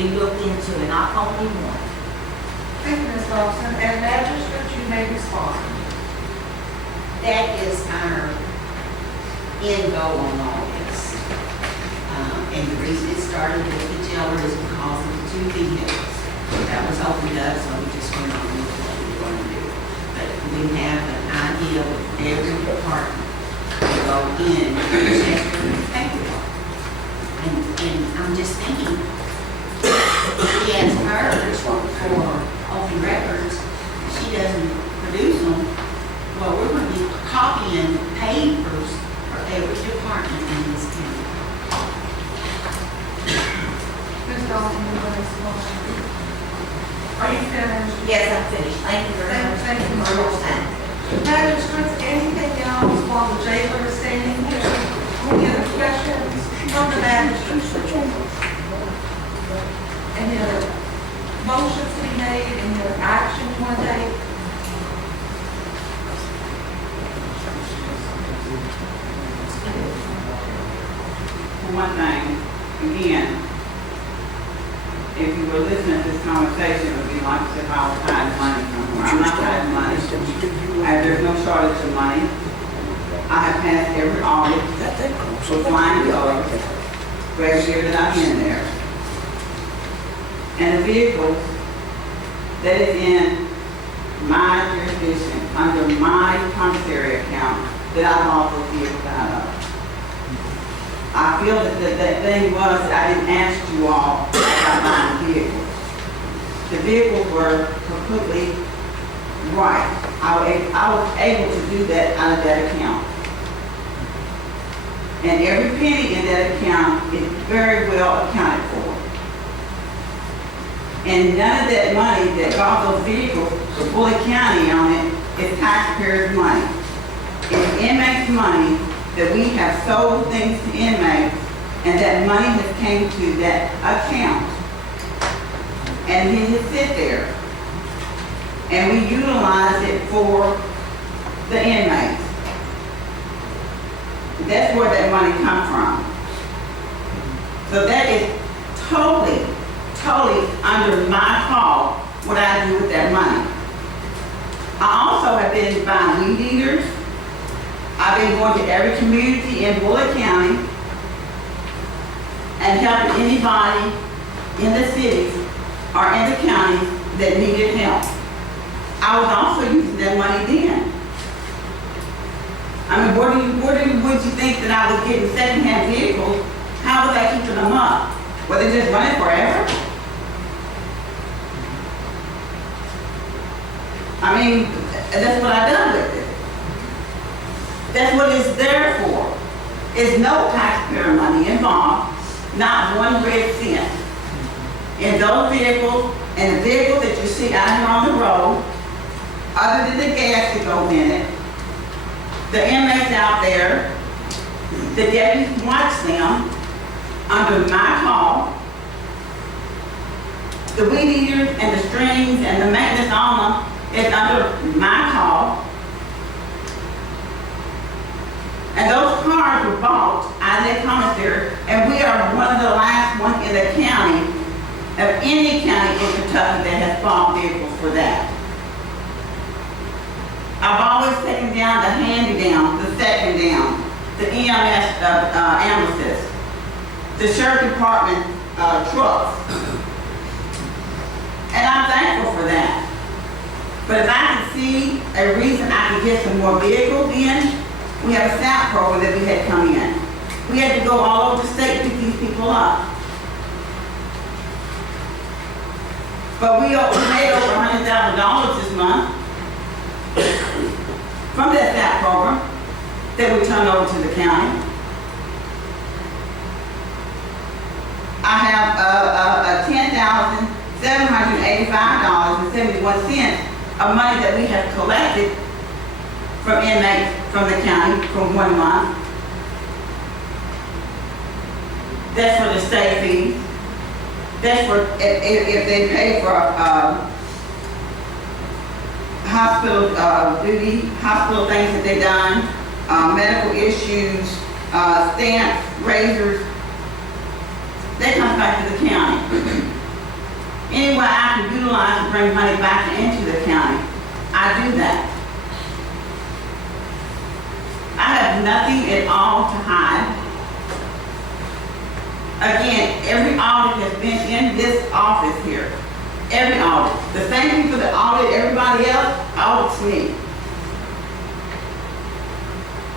be looked into, and not only one. Thank you, Ms. Lawson. And Magistrate, you may respond. That is our end goal on all this. And the reason it started with the jailer is because of the 2 vehicles. That was opened up, so we just went on with what we were going to do. But we have an idea with every department to go in and check their paperwork. And I'm just thinking, he has hers for open records, she doesn't produce them. Well, we're going to be copying papers for every department in this county. Ms. Lawson, you may respond. Are you finished? Yes, I'm finished. Thank you very much. Thank you, Ms. for your Lawson. time. Magistrates, anything else while the jailer is standing here? Any other questions from the magistrate? Any other motions to be made, any other action you want to take? One thing, again, if you were listening to this conversation, it would be like if I was hiding money somewhere. I'm not hiding money. There's no shortage of money. I have passed every audit with flying colors for every year that I've been there. And the vehicles that is in my jurisdiction, under my commissary account, that I bought those vehicles out of. I feel that that thing was, I didn't ask you all about buying vehicles. The vehicles were completely right. I was able to do that out of that account. And every penny in that account is very well accounted for. And none of that money that bought those vehicles for Bullitt County on it is taxpayers' money. It's inmates' money that we have sold things to inmates, and that money has came to that account. And it has sit there. And we utilize it for the inmates. That's where that money comes from. So that is totally under my call what I do with that money. I also have been buying weed eaters. I've been going to every community in Bullitt County and helping anybody in the cities or in the counties that needed help. I was also using that money then. I mean, would you think that I was getting secondhand vehicles? How was I keeping them up? Were they just running forever? I mean, that's what I've done with it. That's what it's there for. There's no taxpayer money involved, not one red cent. In those vehicles, and the vehicles that you see out here on the road, other than the gas that goes in it, the inmates out there, the deputies watch them under my call. The weed eaters and the strings and the maintenance on them is under my call. And those cars were bought out of that commissary, and we are one of the last ones in the county, of any county in Kentucky that has bought vehicles for that. I've always taken down the hand-me-down, the second-down, the EMS ambulances, the sheriff department trucks. And I'm thankful for that. But if I could see a reason I could get some more vehicles in, we have a SNAP program that we had come in. We had to go all over the state to pick these people up. But we made over $100,000 this month from that SNAP program that we turned over to the county. I have $10,785.71 of money that we have collected from inmates from the county from 1 month. That's for the state fees. That's for if they pay for hospital duty, hospital things that they've done, medical issues, stamps, razors. That comes back to the county. to bring money back into the county, I do that. I have nothing at all to hide. Again, every audit has been in this office here. Every audit. The same people that audit everybody else audits me.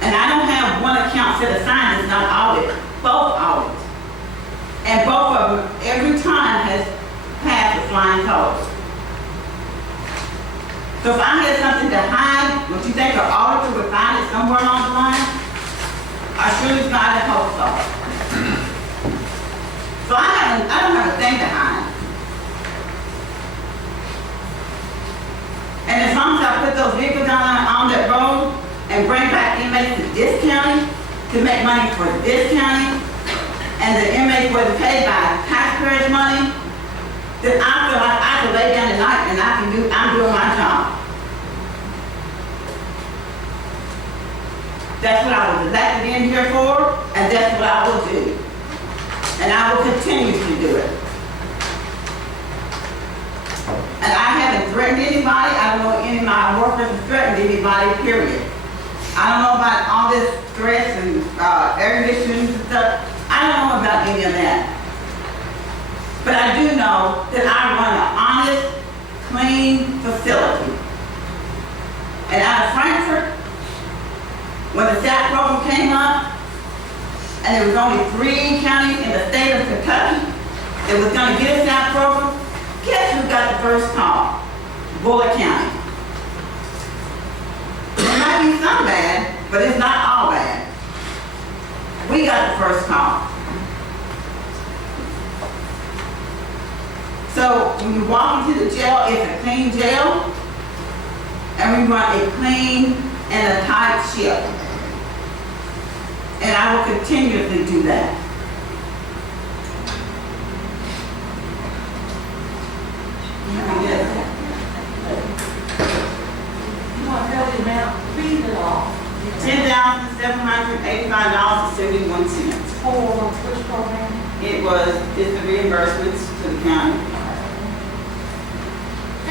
And I don't have one account set aside that's not audited. Both audits. And both of them, every time, has passed the flying colors. So if I had something to hide, would you think an auditor would find it somewhere along the line? I surely find it hope so. So I don't have a thing to hide. And as long as I put those vehicles on that road and bring back inmates to this county to make money for this county, and the inmates were paid by taxpayers' money, then I feel like I can lay down at night and I'm doing my job. That's what I was elected in here for, and that's what I will do. And I will continue to do it. And I haven't threatened anybody. I don't know any of my workers have threatened anybody, period. I don't know about all this stress and air conditioning and stuff. I don't know about any of that. But I do know that I run an honest, clean facility. And out of Frankfurt, when the SAP program came up, and there was only 3 counties in the state of Kentucky that was going to get a SAP program, guess who got the first call? Bullitt County. There might be some bad, but it's not all bad. We got the first call. So when you walk into the jail, it's a clean jail, and we run a clean and a tight ship. And I will continuously do that. You want to tell the amount, read it all. $10,785.71. For which program? It's the reimbursements to the county.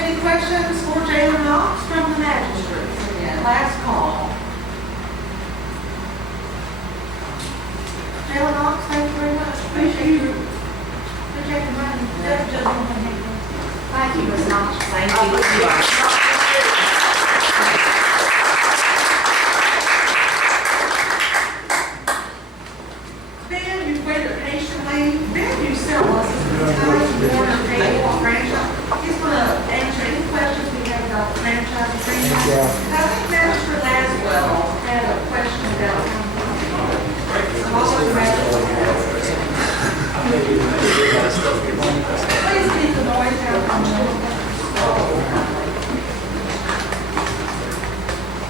Any questions for Jailer Knox from the magistrate? Last call. Jailer Knox, thank you very much. Appreciate you. Appreciate the money. Thank you, Ms. Knox. Thank you. Ben, you've waited patiently. Ben, you sell us a time, Warner, Cable, franchise. He's going to answer any questions we have about the franchise agreement. I think Master Laswell had a question about please keep the noise down.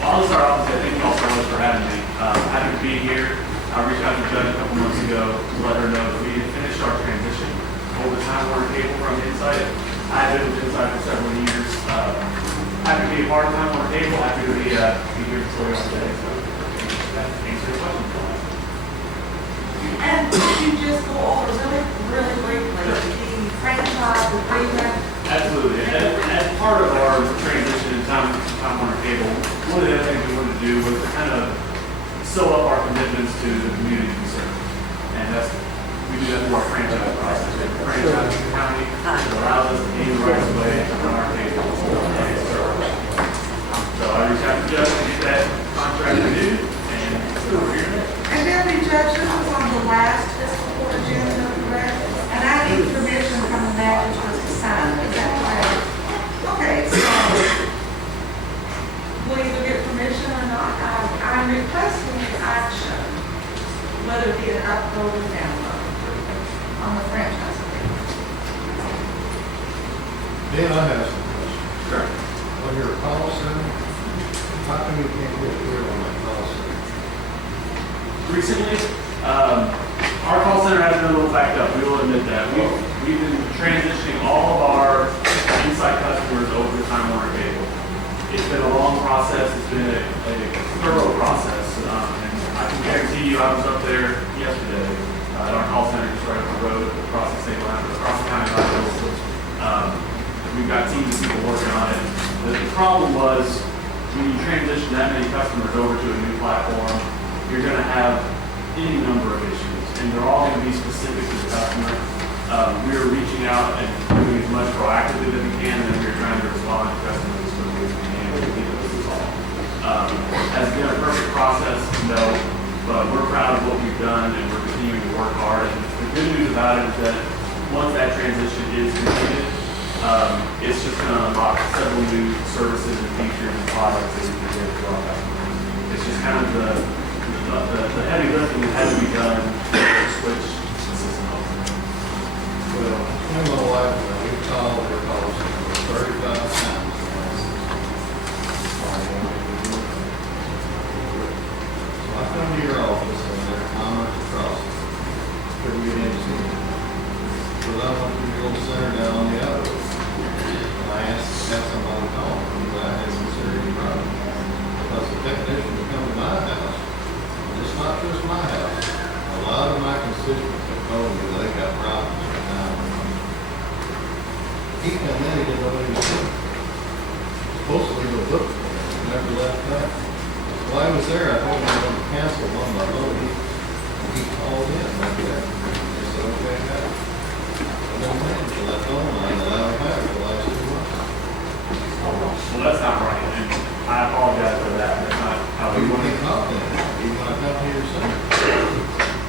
I'll start off and say thank you all so much for having me. Happy to be here. I reached out to Judge a couple months ago to let her know that we had finished our transition over Time Warner Cable from Insight. I had been with Insight for several years. Happy to be a part of Time Warner Cable. Happy to be here before you all today. So, answer your questions. And could you just go over really briefly the franchise agreement? Absolutely. As part of our transition to Time Warner Cable, one of the other things we wanted to do was to kind of sew up our commitments to the community concern. And we do that through our franchise process. We have a franchise in the county that allows us to gain the rights of way to run our cable. So I reached out to Judge to get that contract renewed, and so we're here today. And Deputy Judge, this was on the last fiscal court agenda, correct? And I need permission from the magistrate to sign, is that correct? Okay, so we'll either get permission or not. I'm requesting action, whether it be an upload or download on the franchise agreement. Dan, I have some questions. Sure. On your call center, how come you can't get here on that call center? Recently, our call center has been a little backed up. We will admit that. We've been transitioning all of our Insight customers over to Time Warner Cable. It's been a long process. It's been a thorough process. And I can guarantee you, I was up there yesterday at our call center just right up the road across the state line, across the county line. We've got teams of problem was when you transition that many customers over to a new platform, you're gonna have any number of issues, and they're all gonna be specific to the customer. We are reaching out and doing as much proactively as we can, and then we're trying to respond to customers as quickly as we can to get those resolved. Has it been a perfect process? No, but we're proud of what we've done, and we're continuing to work hard. And the good news about it is that once that transition is completed, it's just going to unlock several new services and features and products that we can give to our customers. It's just kind of the heavy lifting that has to be done to switch the system over. Well, me and my wife, we called their call center 35 times. So I come to your office and their comments across, couldn't get into it. But I went to your old center down on the other. And I asked to have somebody call me, but I had some serious problems. Because the technician would come to my house, and it's not just my house. A lot of my constituents have told me they got problems right now. He come in, he didn't know what he was doing. Supposed to leave a book for me, never left that. While I was there, I told him I wanted to cancel one of my load. He called in like that. He said, okay, I got it. And then went to that phone line that I've had for the last 2 months. Well, that's not right, and I apologize for that. That's not how we You want want to. to talk to him, you want to come to your center.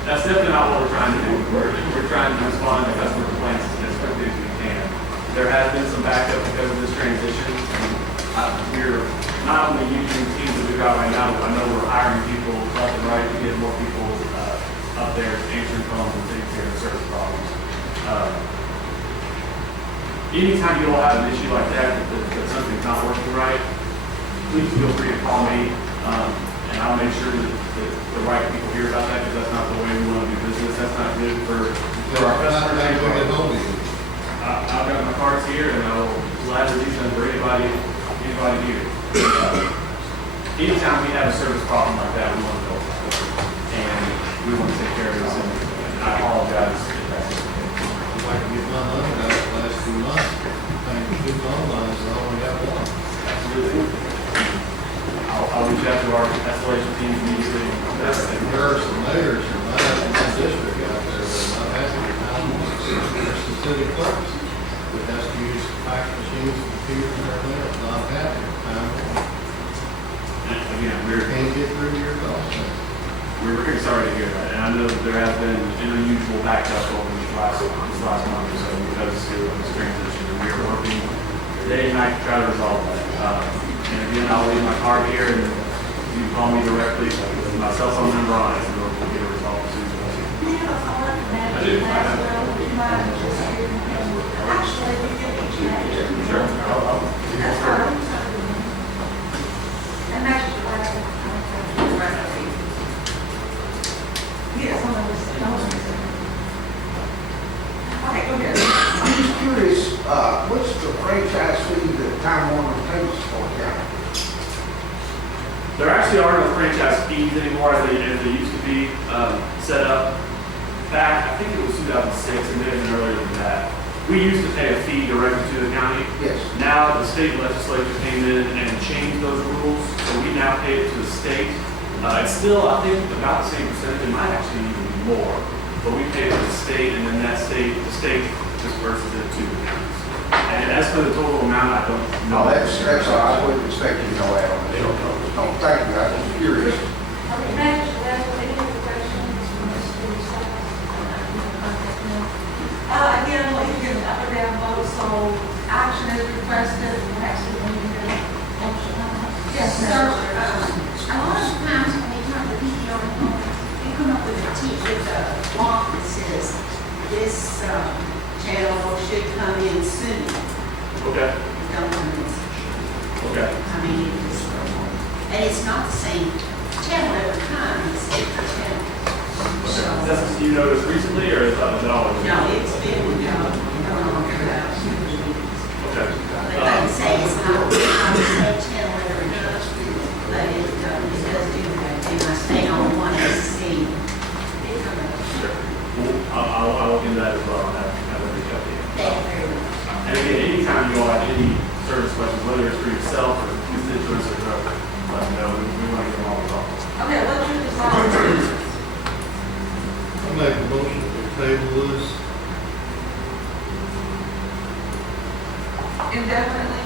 That's definitely not what we're trying to do. We're trying to respond to customer complaints as quickly as we can. There has been some backup because of this transition. We're not only using the teams that we've got right now, but I know we're hiring people left and right to get more people up there answering phones and taking care of service problems. Anytime you all have an issue like that something's not working right, please feel free to call me, and I'll make sure that the right people hear about that, because that's not the way we want to do business. That's not good for our customers. How do we get hold of you? I've got my cards here, and I'll gladly leave them for anybody here. Anytime we have a service problem like that, we want to know about it, and we want to take care of this. And I apologize if that's the case. If I can get my money back the last 2 months, I can do phone lines, I only got one. Absolutely. I'll reach out to our escalation team immediately. There are some mayors in my district out there that are not happy with how there's some city clerks that has to use fax machines, computers, and everything else, not happy with time. And again, Can't get through to your call center. we're very sorry to hear that, and I know that there has been an unusual backup over this last month or so because of this transition, and we are working day and night to try to resolve that. And again, I'll leave my card here, and you can call me directly with my cell phone number on it, and we'll get it resolved soon. We have a card for that I do. as well. Would you mind just giving him, actually, we can each manager. Sure. That's fine. And that's just right. Yes, I'm going to. Okay, go ahead. I'm just curious, what's the franchise fee that Time Warner pays for county? There actually are no franchise fees anymore as they used to be set up back, I think it was 2006, and maybe even earlier than that. We used to pay a fee directly to the county. Yes. Now the state legislature came in and changed those rules, so we now pay it to the state. It's still, I think, about the same percentage. It might actually even be more, but we pay it to the state, and then the state disperses it to the counties. And as for the total amount, I don't know. No, that's all, I wouldn't expect you to know that on this. No, thank you, I was curious. Okay, Manager West, any other questions? Again, like you get an up or down vote, so action is requested, perhaps we need to get a motion on that. Yes, So, sir. a lot of times when we talk to PDR, we come up with a law that says this channel should come in soon. Okay, Don't come in soon. okay. I mean, and it's not the same channel every time, it's a different channel. So, That's, you noticed recently, or is that always? no, it's been, going on for about 2 years. Okay. But like I say, it's not the same channel every time, but it does do that. And I stay on one SC. It comes up. Sure. I'll look into that as well, and have a reach out to you. Thank you very much. And again, anytime you all have any service questions, whether it's for yourself or constituents or whoever, let them know, we want to get them all involved. Okay, what's your desire? I make a motion to table this. Indefinitely?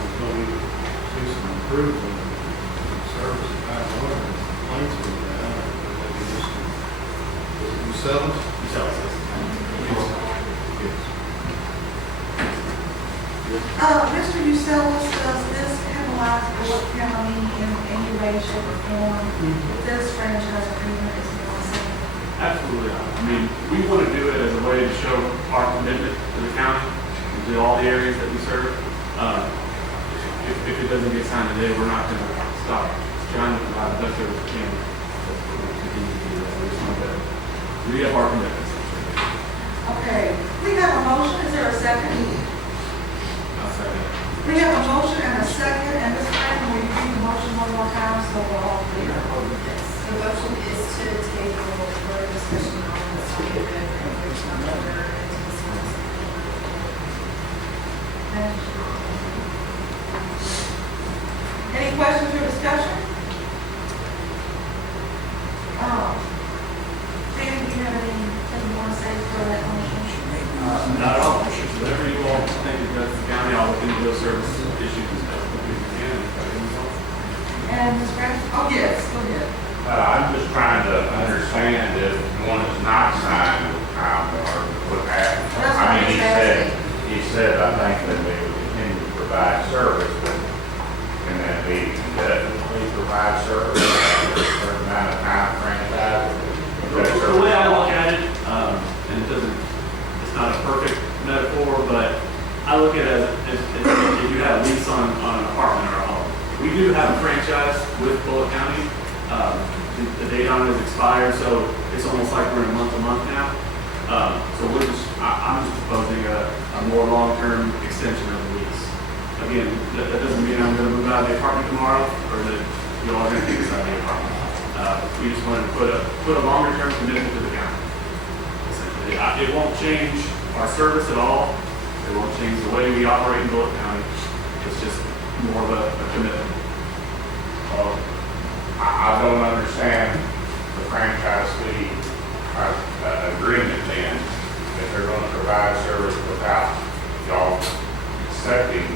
Until we see some improvement in service and high water and complaints with that, or maybe just, you sell it? You tell us this. Yes. Mr. Usellis, does this penalize Bullock County in any way, shape, or form? This franchise agreement is not saying. Absolutely not. I mean, we want to do it as a way to show our commitment to the county, and to all the areas that we serve. If it doesn't get signed today, we're not going to stop trying to provide the best service we can. We're going to continue to do that. We just want to re-up our commitments. Okay, we have a motion, is there a second? I'll say that. We have a motion and a second, and Ms. Brandon, will you read the motion one more time so we're all clear? The motion is to table for discussion on the subject of which number and to discuss. Any questions or discussion? Dan, do you have anything you want to say for that motion? Not at all. Whatever you all think is best for the county, I'll look into those service issues as best we can. And try to get results. And Ms. Brandon? Oh, yes, go ahead. I'm just trying to understand if one is not signed with Time Warner, what happens. That's I what mean, he's asking. he said, I think that they would continue to provide service, but can that be indefinitely provide service for a certain amount of time franchise? The way I look at it, and it doesn't, it's not a perfect metaphor, but I look at it as if you have a lease on an apartment or a home. We do have a franchise with Bullock County. The date on it is expired, so it's almost like we're in month-to-month now. So I'm just proposing a more long-term extension of the lease. Again, that doesn't mean I'm gonna move out of the apartment tomorrow, or that you all are gonna kick us out of the apartment. We just wanted to put a longer-term commitment to the county. Essentially, it won't change our service at all. It won't change the way we operate in Bullock County. It's just more of a commitment. Well, I don't understand the franchise fee agreement then, if they're gonna provide service without y'all accepting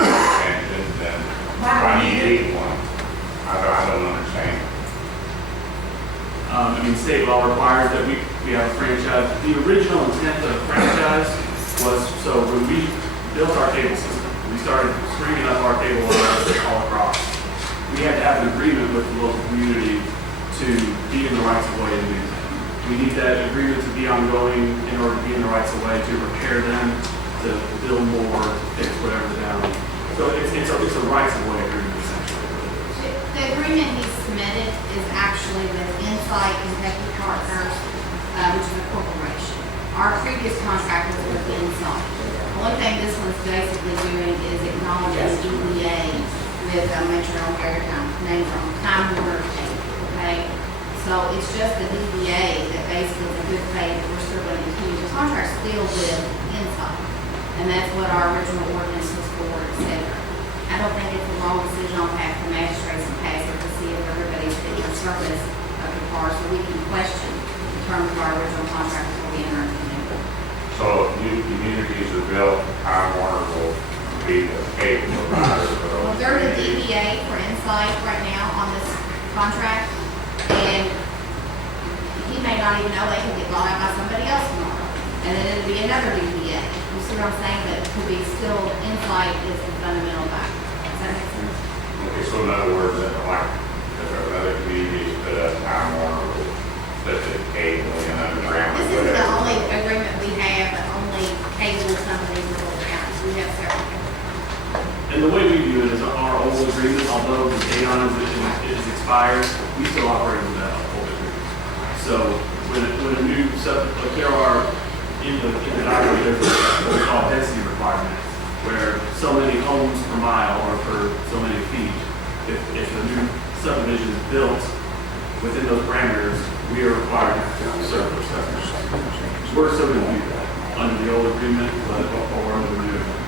the extension, then why do you need one? I don't understand. I mean, state law requires that we have a franchise. The original intent of the franchise was, so when we built our cable system, we started stringing up our cable lines all across. We had to have an agreement with the local community to be in the rights of way to do that. We need that agreement to be ongoing in order to be in the rights of way to repair them, to build more, to fix whatever the down. So it's a rights of way agreement essentially. The agreement he submitted is actually with Insight Executive Partners, which is a corporation. Our previous contract was with Insight. The only thing this one's basically doing is acknowledging DBA with Metro Airtime, named from Time Warner Cable, okay? So it's just the DBA that basically is a good faith that we're still going to continue the contract still with Insight. And that's what our original ordinance was for, et cetera. I don't think it's a wrong decision on behalf of the magistrates and pass it to see if everybody's getting the service of the car, so we can question the terms of our original contract before we enter into the new one. So if new communities are built, Time Warner will be the cable provider for those. Well, they're the communities. DBA for Insight right now on this contract, and he may not even know they can get bought out by somebody else tomorrow. And then it'll be another DBA. You see what I'm saying? But it could be still, Insight is the fundamental back. Does that make sense? Okay, so in other words, if like, if other communities put up Time Warner will put the cable in underground. This is the only agreement we have, the only cable company in the whole county. We have several. And the way we view it is our old agreement, although the date on it is expired, we still operate with that old agreement. So when a new like there are in the document, there's what we call density requirements, where so many homes per mile or per so many feet, if a new subdivision is built within those parameters, we are required to serve those customers. We're still going to do that under the old agreement, but or under the new agreement.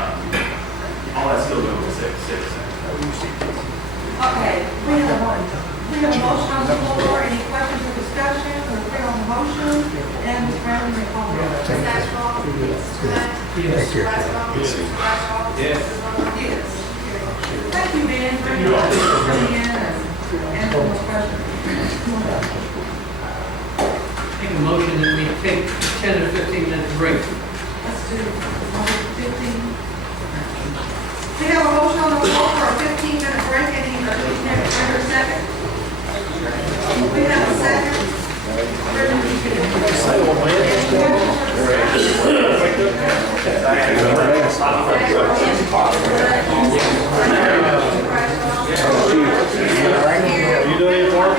All that's still going to six. Okay, we have a motion on the floor. Any questions or discussion? We're clear on the motion. And Ms. Brown, you may call the roll. Ms. Ashcraft? Mr. Matt? Mr. Westfall? Mr. Westfall? Yes. Yes. Thank you, Ben, for coming in and answering those questions. Make a motion that we take 10 or 15 minute break. Let's do 15. We have a motion on the floor for a 15-minute break. Any second? We have a second. You doing your work?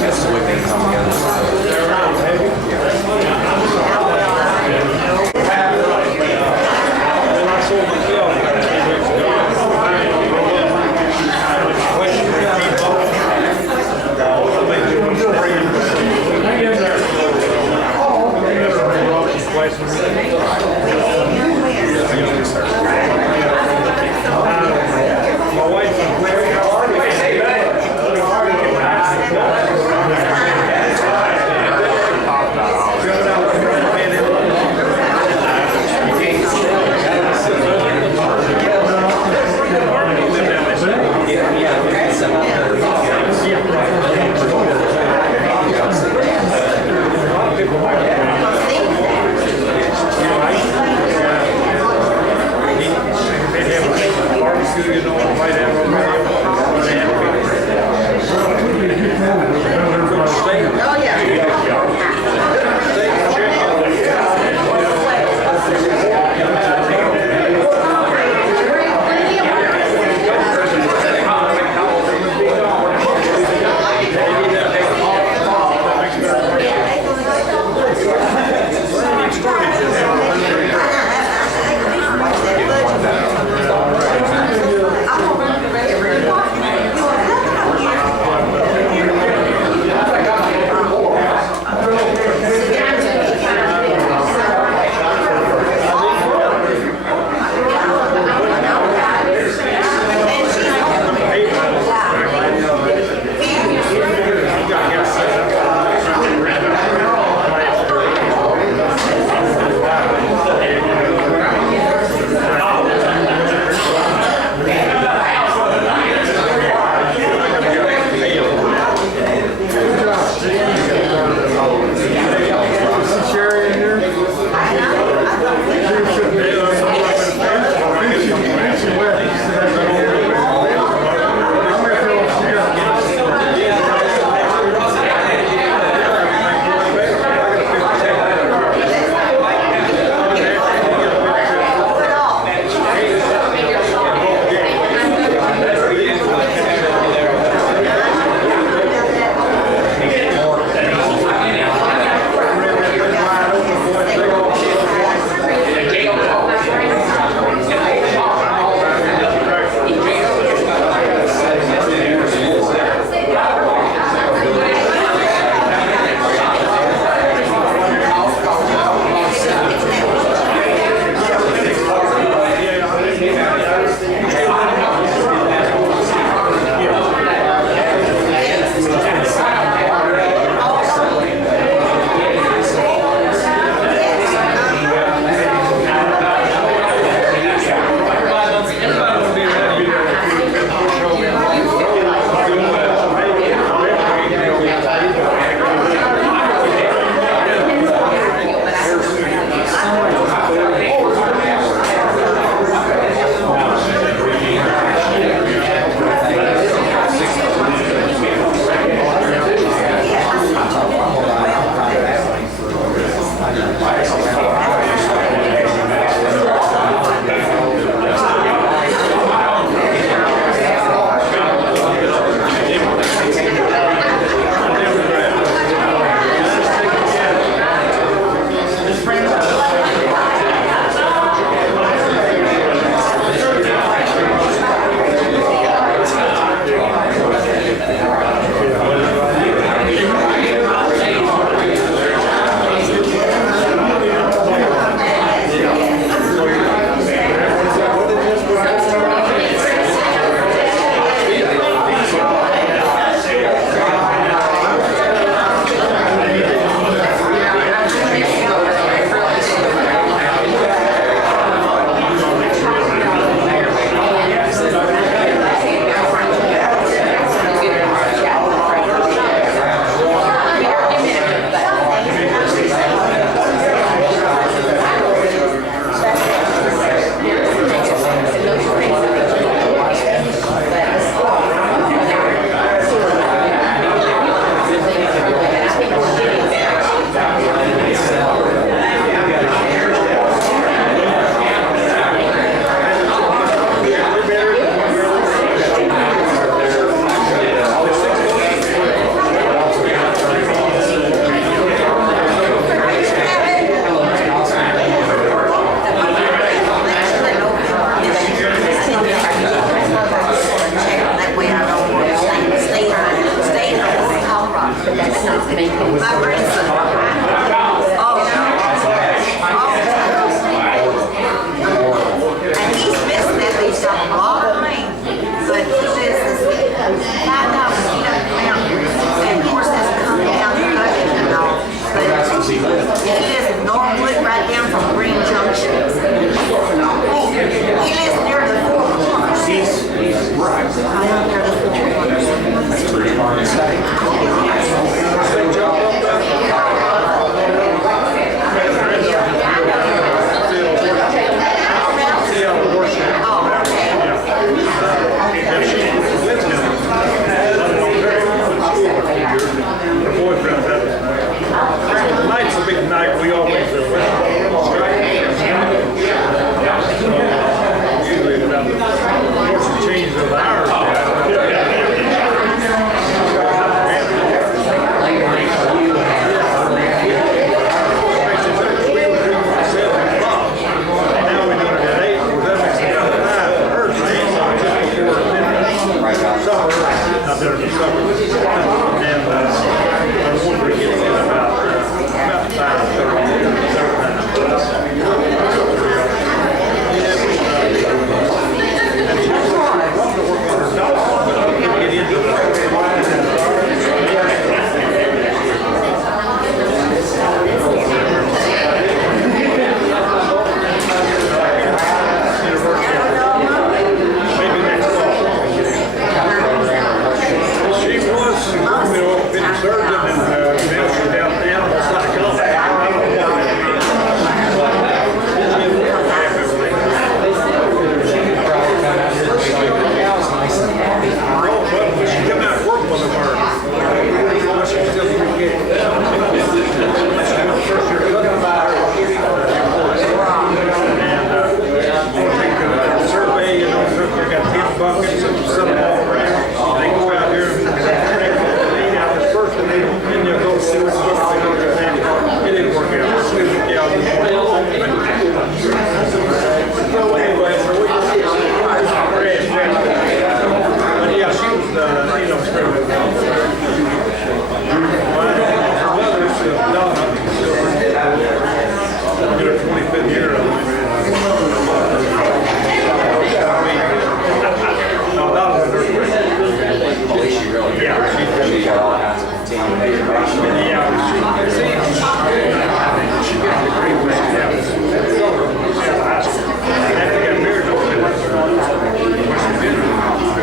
That's the way things come together.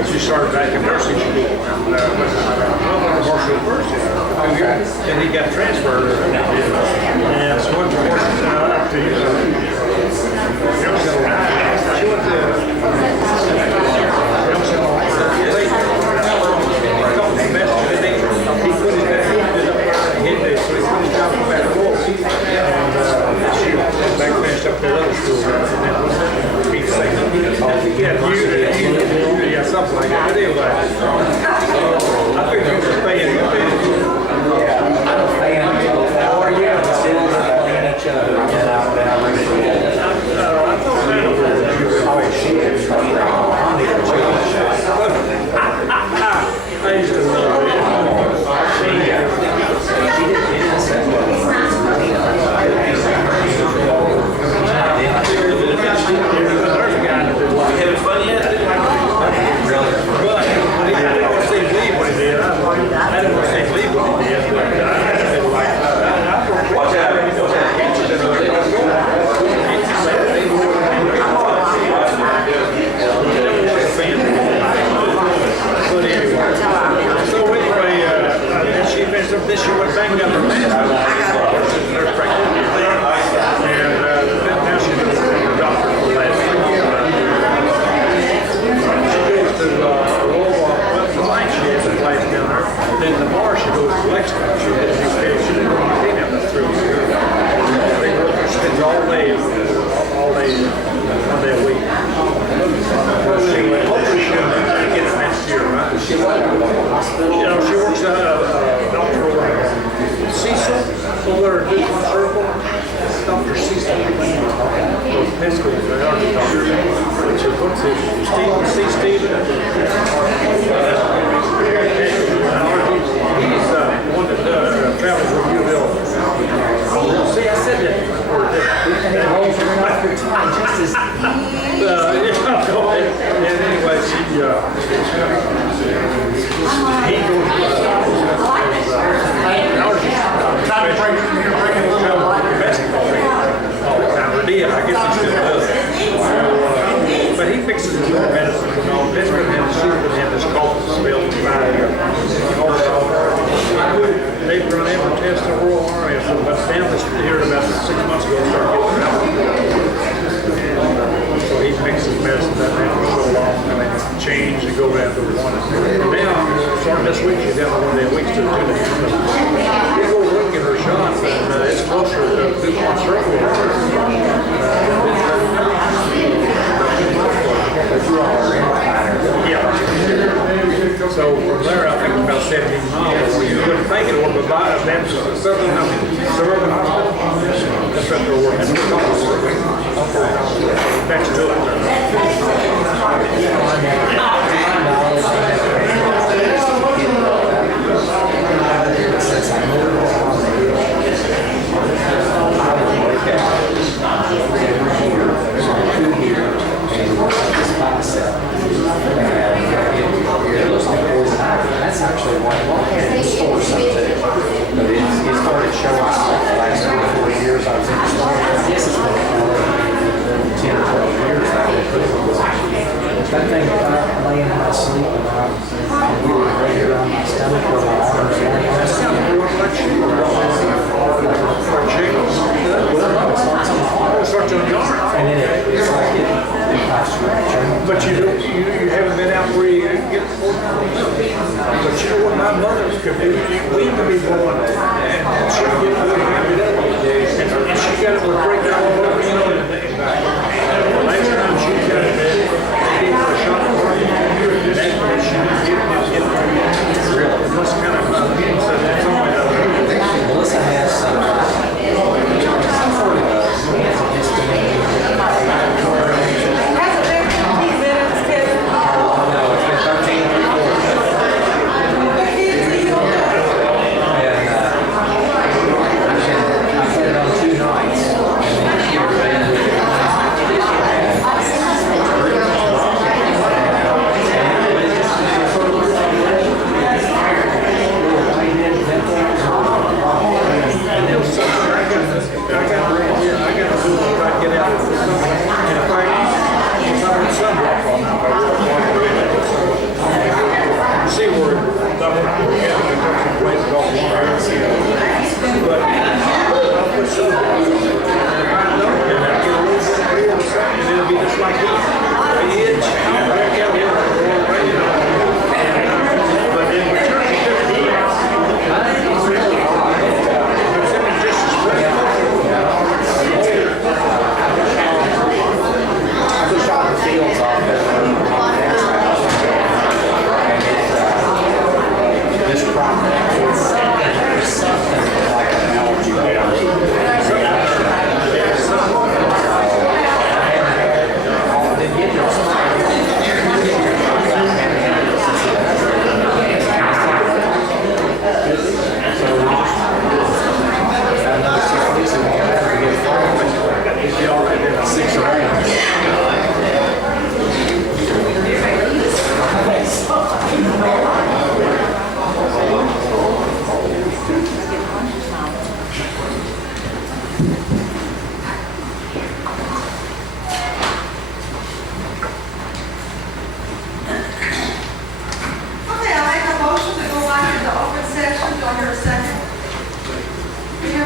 She started back in nursing school. Marshall first, and he got transferred. And so went to work up to she went to he put his back so he put his job back home. And she back finished up their other school. And then he's saying, yeah, something like that. But anyway, I figured you were paying. Or yeah, still playing each other. Oh, she is. I used to love it. Having fun yet? Really? But I didn't want to see leave what he did. I didn't want to see leave what he did. But I didn't like Watch out. But anyway, so anyway, then she finished up this year, went back and got her master's. Nurse practitioner. And now she's a doctor for the last year. She goes to Louisville, the night she has a place down there. Then tomorrow she goes to Lexington. She has a vacation. She have that through here. She spends all day, one day a week. Well, anyway, hopefully she'll get it next year, right? She works at a doctor over Fiscal, over at Fiscal Circle. Dr. Fiscal. Fiscal, they are the doctor. What's it? Stephen, C. Stephen. He's the one that travels with Newville. See, I said that before. And anyway, he goes I guess he still does. But he fixes his own medicine and all this, but then she's been having this cough spell for 5 years. They've run every test in the Royal Army, so but down this here about 6 months ago started getting out. So he fixes medicine that ran for so long, and they change and go down to one. And now, starting this week, she's down to 1 day a week to 2 days. You go look at her shop, and it's closer to DuPont Circle. Yeah. So from there, I think it's about 17 miles. You couldn't think it would, but that's suburban hospital. That's what they're working. Next to it. Since I moved on, I would work out every year, 2 years, and work on this bicep. It looks like poison ivy. That's actually what I had in store something. But it started showing stuff the last 3 or 4 years I was in the store. I guess it's been 10 or 12 years that I put it on. That thing, if I'm laying in my sleep and I'm really right here on my stomach or my arms, that's not real much. And then it's like it pops you right. But you haven't been out where you get the full time. But you know what my mother's could do? We could be born and she would get really happy up. And she got it with break all over, you know. The last time she got it, they gave her a shot for it. And that's when she was getting it. Really? It must kind of so that's all I know. Melissa has some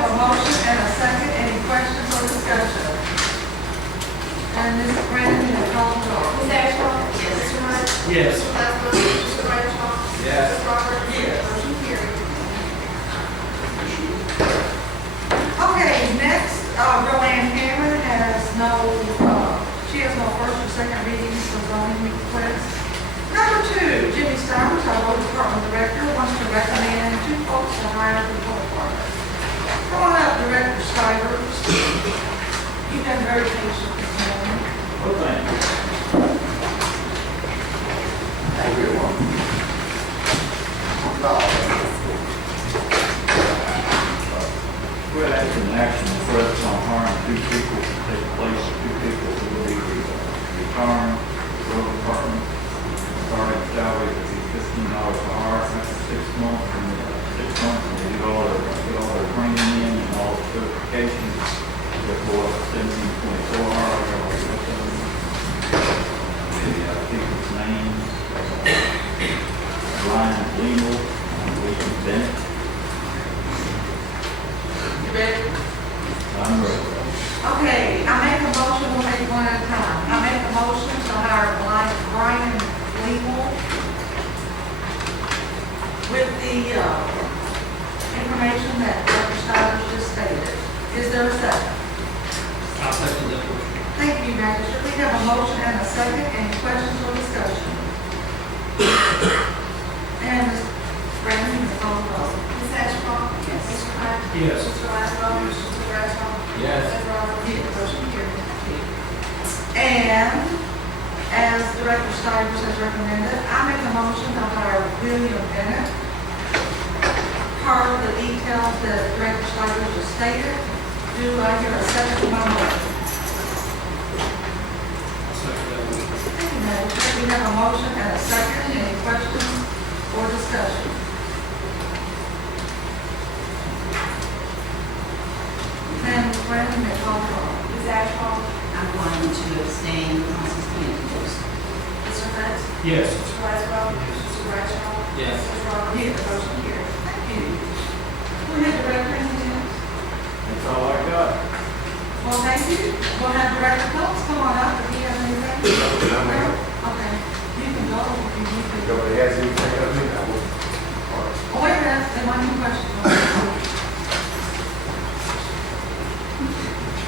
a motion and a second. Any questions or discussion? And Ms. Brandon, you have called the roll. Ms. Ashcraft? Yes. Mr. Hunt? Yes. Mr. Plasko? Mr. Bradshaw? Yes. Ms. Roberts? Yes. Motion carried. Okay, next, Roanne Hammond has no, she has no first or second readings for zoning requests. Number 2, Jimmy Stivers, our road department director, wants to recommend 2 folks to hire for the road department. Come on up, Director Stivers. You've been very patient this morning. Well, thank you. We're taking action to threats on harm 2 people to take place, 2 people who will be retiring the road department. Starting salary to be $15 an hour after 6 months, and 6 months, and they get all their training in and all the certifications. Therefore, 17.4 hours, people's names, Ryan Legal, William Bennett. You ready? I'm ready. Okay, I make a motion, we'll take one at a time. I make a motion to hire Brian Legal with the information that Dr. Stivers just stated. Is there a second? I'll second that motion. Thank you, Magistrate. We have a motion and a second. Any questions or discussion? And Ms. Brandon, you may call the roll. Ms. Ashcraft? Yes. Mr. Hunt? Yes. Mr. Plasko? Mr. Bradshaw? Yes. Ms. Roberts? Yes. Motion carried. And as Director Stivers has recommended, I make a motion to hire William Bennett. Per the details that Director Stivers just stated, do I hear a second to my motion? I'll second that motion. Thank you, Madam Chair. We have a motion and a second. Any questions or discussion? And Ms. Brandon, may call the roll. Ms. Ashcraft? I'm going to abstain because it's being enforced. Mr. Hunt? Yes. Mr. Plasko? Mr. Bradshaw? Yes. Ms. Roberts? Yes. Motion carried. Thank you. Go ahead, Director, anything else? That's all I got. Well, thank you. We'll have Director Phillips come on up if he has anything. Okay, you can go if you need to. Nobody has anything else, I will. Oh, wait a minute, there might be a question.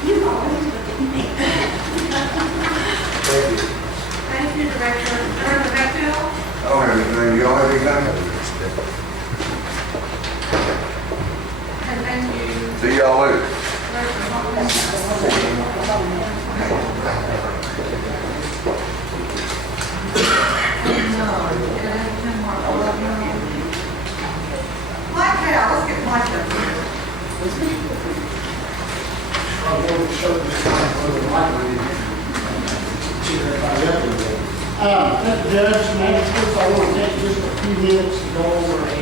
You always look at me. Thank you. Thank you, Director. Director Beckfield? I don't have anything, you all have anything? And thank you, See y'all later. Director Hawkins. Mike, yeah, let's get Mike up here. I want to show this time for the library. See everybody up here. Judge, magistrates, I want to take just a few minutes to go over a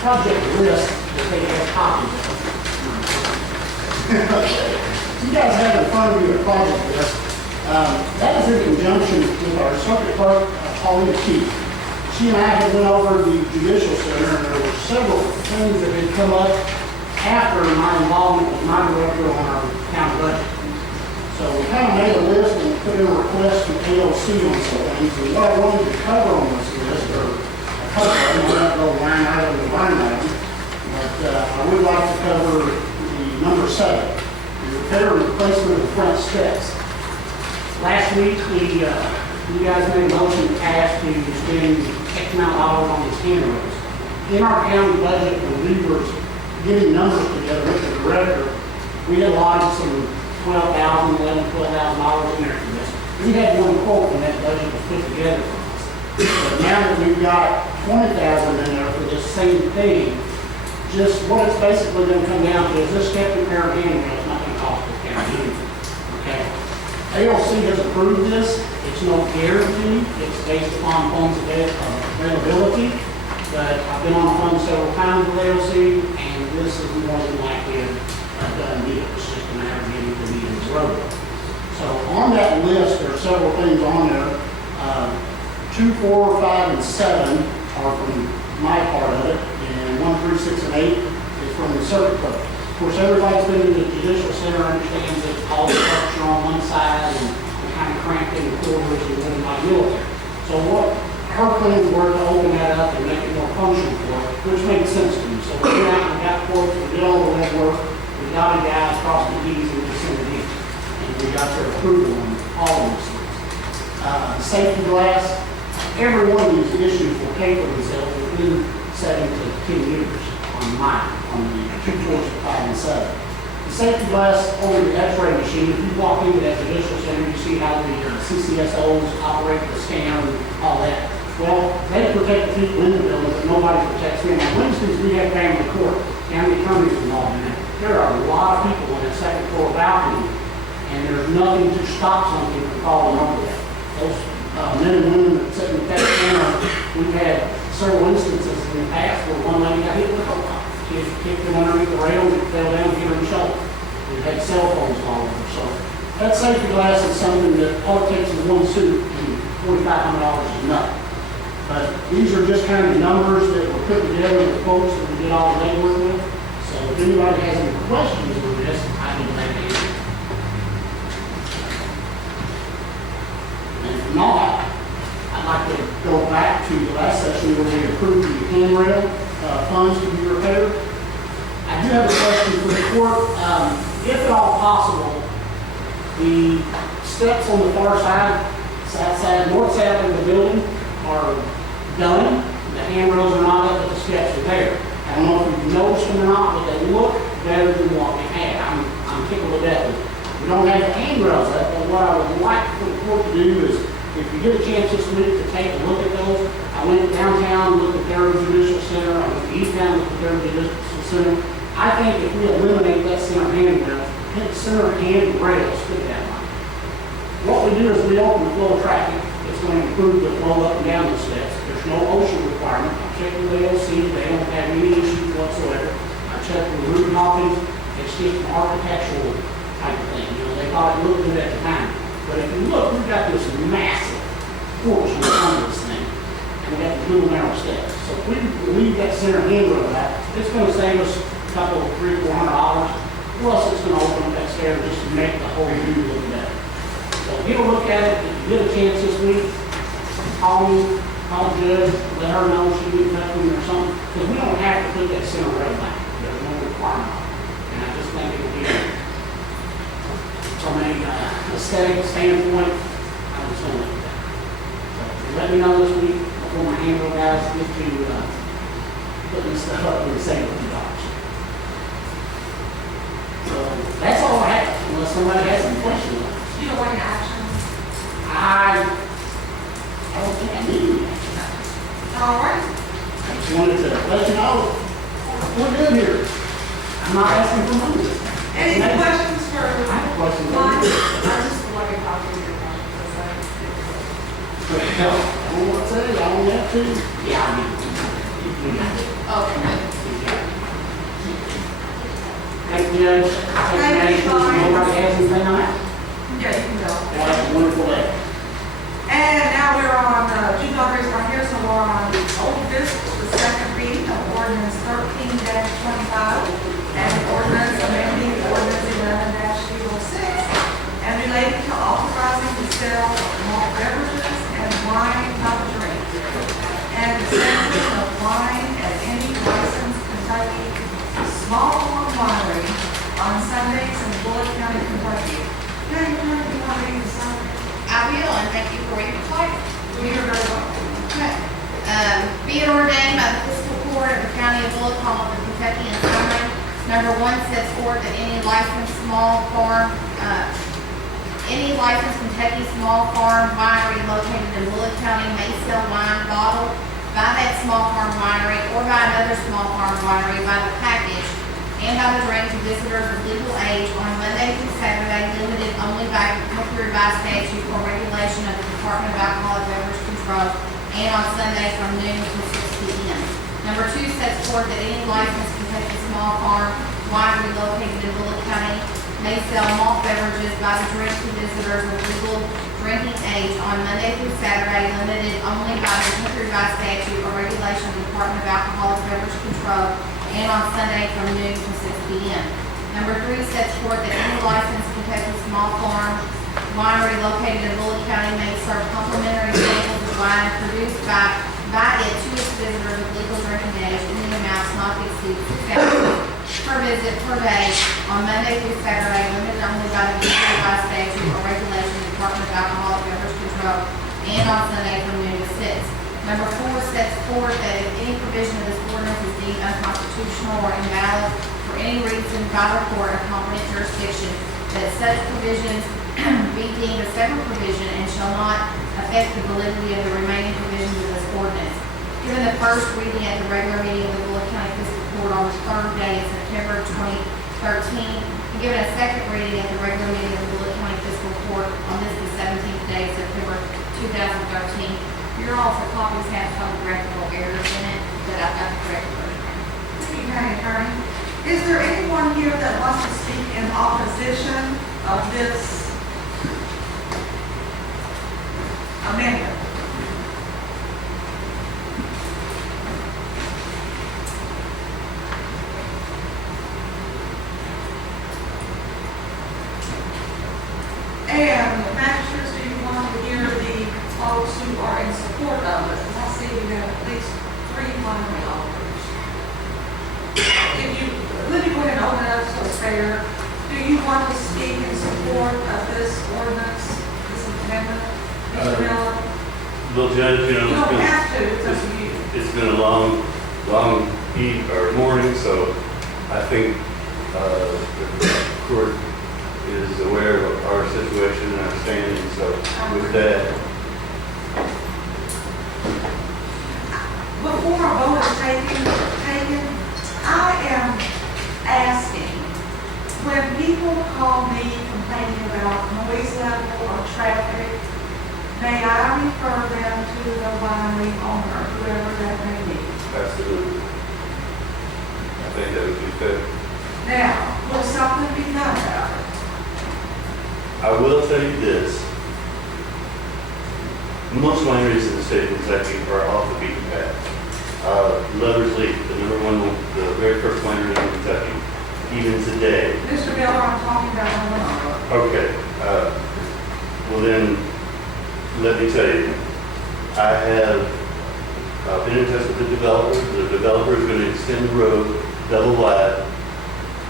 project list that they have copies of. You guys have in front of you a project list. That is in conjunction with our circuit clerk, Paulina Keith. She and I had went over the judicial center, and there were several things that had come up after my involvement with my director on our county budget. So we kind of made a list and put in a request from AOC on some things. And what I wanted to cover on this list are a couple of them. I'm not going to line item to line item, but I would like to cover the number 7, the repair and replacement of the front steps. Last week, you guys made a motion to pass to spend X amount of dollars on these handrails. In our county budget, when we were getting numbers together with the director, we had allotted some $12,000 in there for this. We had one quote when that budget was put together for us. But now that we've got $20,000 in there for this same thing, just what it's basically going to come down to is this step repair handrail is not going to cost the county anything. Okay? ALC has approved this. It's no guarantee. It's based upon funds availability. But I've been on the phone several times with ALC, and this is more than likely a done deal. It's just a matter of getting the meetings rolling. So on that list, there are several things on there. 2, 4, 5, and 7 are from my part of it, and 1, 3, 6, and 8 is from the circuit clerk. Of course, everybody's been in the judicial center understands that all the structure on one side and kind of cramped in the corners and wouldn't like military. So what her plans were to open that up and make it more functional for her, which made sense to me. So we went out and got quotes, we did all the legwork, we got the guys, crossed the T's and we sent it in. And we got their approval on all of these things. Safety glass, every one of these issues will pay for themselves within 7 to 10 years on mine, on the 245 and 7. The safety glass over the x-ray machine, if you walk into that judicial center, you see how the CCSOs operate the scanner and all that. Well, they protect the people in the building, but nobody protects them. On Wednesdays, we have family court, county attorneys involved in that. There are a lot of people in that second floor balcony, and there's nothing to stop something from falling over that. Those men and women that sit in the tech center, we've had several instances in the past where one lady got hit with a rock. She kicked them underneath the rail and fell down and hit her in the shoulder. We've had cell phones fall over. So that safety glass is something that all it takes is one suit and $4,500 is nothing. But these are just kind of the numbers that were put together with folks that we did all the legwork with. So if anybody has any questions on this, I can make an answer. And if not, I'd like to go back to the last session where we approved the handrail funds to be repaired. I do have a question for the court. If at all possible, the steps on the far side, south side, north side of the building are done. The handrails are not up, but the steps are there. I don't know if you've noticed them or not, but they look better than what we had. I'm tickled to death. We don't have the handrails up, but what I would like for the court to do is, if you get a chance this week to take a look at those, I went downtown, looked at their judicial center, I went to East Town, looked at their judicial center. I think if we eliminate that center handrail, put that way. What we do is we open the flow of traffic. It's going to improve the flow up and down the steps. There's no OSHA requirement. I checked with the AOC, they don't have any issues whatsoever. I checked with Ruben Hawkins, it's just an architectural type of thing. You know, they thought it looked good at the time. But if you look, we've got this massive porch on the front of this thing. And we got the little narrow steps. So if we leave that center handrail out, it's going to save us a couple, $300, $400. Plus, it's going to open up that stair just to make the whole view look better. So get a look at it. If you get a chance this week, call me, call the judge, let her know she needs nothing or something. Because we don't have to put that center rail back. There's no requirement. And I just think it will be from a aesthetic standpoint, I was going to look at that. So let me know this week before my handle guys get to putting this stuff up in the same $50. So that's all I have, unless somebody has some questions. You don't want action? I don't think I need any action. All right. I just wanted to let you know we're good here. I'm not asking for money. Any questions for I have questions. Mine, I just want to copy of your questions. But no, I don't want to say, I don't have to. Yeah, I mean, you got it. Okay. Thank you, Judge. Thank you, Lauren. Nobody has anything on that? Yeah, you can go. That's a wonderful day. And now we're on, juvenile rates right here, so we're on old business, the second reading of ordinance 13-25, and ordinance amending ordinance 11-06, and relating to authorizing the sale of malt beverages and wine not to drink, and dispensing of wine at any licensed Kentucky small farm winery on Sundays in Bullitt County, Kentucky. Yeah, you want to read the summary? I will, and thank you for your title. You're very welcome. Okay. Be it ordained by the fiscal court of the county of Bullitt, Commonwealth of Kentucky, and summary. Number 1 sets forth that any licensed Kentucky small farm winery located in Bullitt County may sell wine bottled by that small farm winery or by another small farm winery by the package and by the drink to visitors of legal age on Monday through Saturday, limited only by Kentucky revised statute or regulation of the Department of Alcoholic Beverage Control, and on Sunday from noon to 6 p.m. Number 2 sets forth that any licensed Kentucky small farm winery located in Bullitt County may sell malt beverages by the drink to visitors of legal drinking age on Monday through Saturday, limited only by the Kentucky revised statute or regulation of the Department of Alcoholic Beverage Control, and on Sunday from noon to 6 p.m. Number 3 sets forth that any licensed Kentucky small farm winery located in Bullitt County may serve complimentary samples of wine produced by it to its visitors of legal drinking age in the amounts not to exceed 6 ounces per visit per day on Monday through Saturday, limited only by the usual by statute or regulation of the Department of Alcoholic Beverage Control, and on Sunday from noon to 6. Number 4 sets forth that if any provision of this ordinance is deemed unconstitutional or invalid for any reason by the court of competent jurisdiction, that such provisions be deemed a separate provision and shall not affect the validity of the remaining provisions of this ordinance. Given the first reading at the regular meeting of the Bullitt County Fiscal Court on the 3rd day of September 2013, and given a second reading at the regular meeting of the Bullitt County Fiscal Court on this the 17th day of September 2013, your also copies have some correctable errors in it, but I've got the correct version. Thank you, County Attorney. Is there anyone here that wants to speak in opposition of this amendment? And magistrates, do you want to hear the folks who are in support of it? I see we have at least 3 winery operators. If you, let me go ahead and open it up so it's fair. Do you want to speak in support of this ordinance, this amendment? Mr. Miller? Well, Judge, You don't have to, it's up to you. it's been a long morning, so I think the court is aware of our situation and our standing, so with that, Before a vote is taken, I am asking, when people call me complaining about noise level or traffic, may I refer them to the winery owner, whoever that may be? absolutely. I think that would be fair. Now, will something be done about it? I will tell you this. Most wineries in the state of Kentucky are off the beaten path. Lover's Leap, the the very first winery in Kentucky, even today. Mr. Miller, I'm talking about the Okay, well then, let me tell you, I have been in touch with the developer. The developer is going to extend the road double wide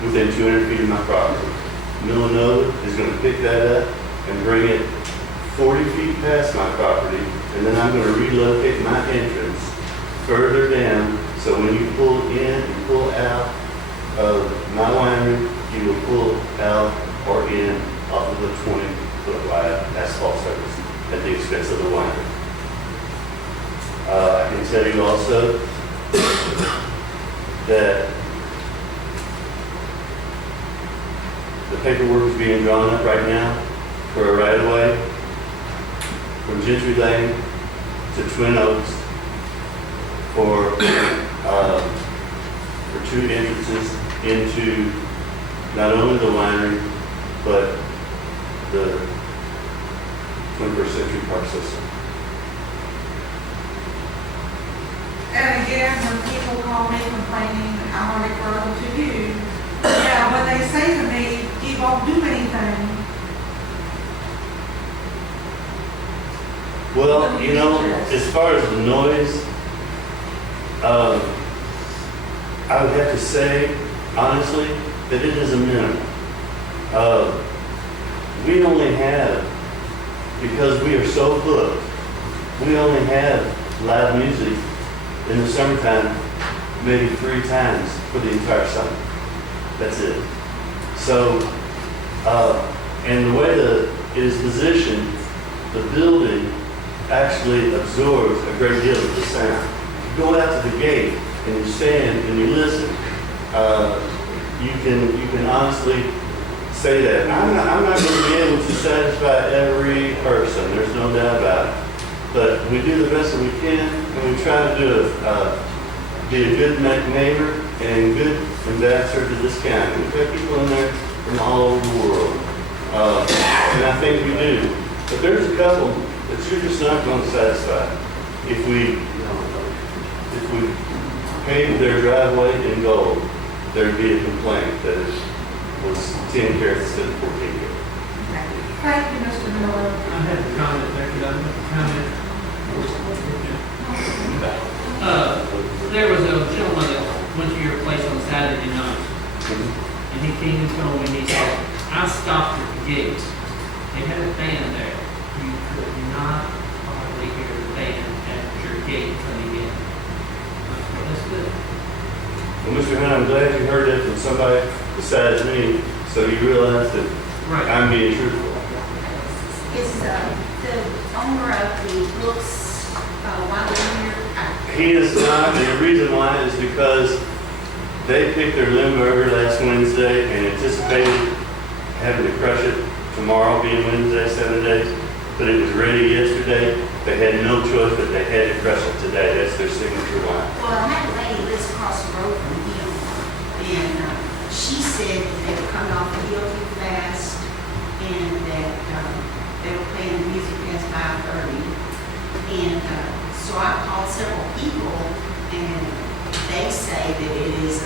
within 200 feet of my property. Millenova is going to pick that up and bring it 40 feet past my property, and then I'm going to relocate my entrance further down, so when you pull in and pull out of my winery, you will pull out or in off of the 20-foot wide asphalt surface at the expense of the winery. I can tell you also that the paperwork is being drawn up right now for a right-of-way from Gentry Lane to Twin Oaks for 2 entrances into not only the winery, but the 21st Century Park System. And again, when people call me complaining, I want to refer them to you. Now, when they say to me, he won't do anything. Well, you know, as far as the noise, I would have to say, honestly, that it is a minimum. We only have, because we are so booked, we only have live music in the summertime maybe 3 times for the entire summer. That's it. So, and the way that it is positioned, the building actually absorbs a great deal of the sound. You go out to the gate and you stand and you listen. You can honestly say that. I'm not going to be able to satisfy every person. There's no doubt about it. But we do the best that we can, and we try to be a good neighbor and good ambassador to this county. We've got people in there from all over the world, and I think we do. But there's a couple that you're just not going to satisfy. If we paved their driveway in gold, there'd be a complaint that was 10 carats instead of 14 carats. Okay. Thank you, Mr. Miller. I had a comment there, could I make a comment? There was a gentleman that went to your place on Saturday night, and he came and told me, he said, I stopped at the gate. They had a band there. You could not hardly hear the band at your gate coming in. I said, that's good. Well, Mr. Hunt, I'm glad you heard it from somebody besides me, so you realize that Right. I'm being truthful. Is the owner of the books, Wilder here? He is not, and the reason why is because they picked their Limburger last Wednesday and anticipated having to crush it tomorrow, being Wednesday, 7 days, but it was ready yesterday. They had no choice, but they had to crush it today. That's their signature wine. Well, I had a lady who lives across the road from him, and she said that they were coming off the hill too fast, and that they were playing the music past 5:30. And so I called several people, and they say that it is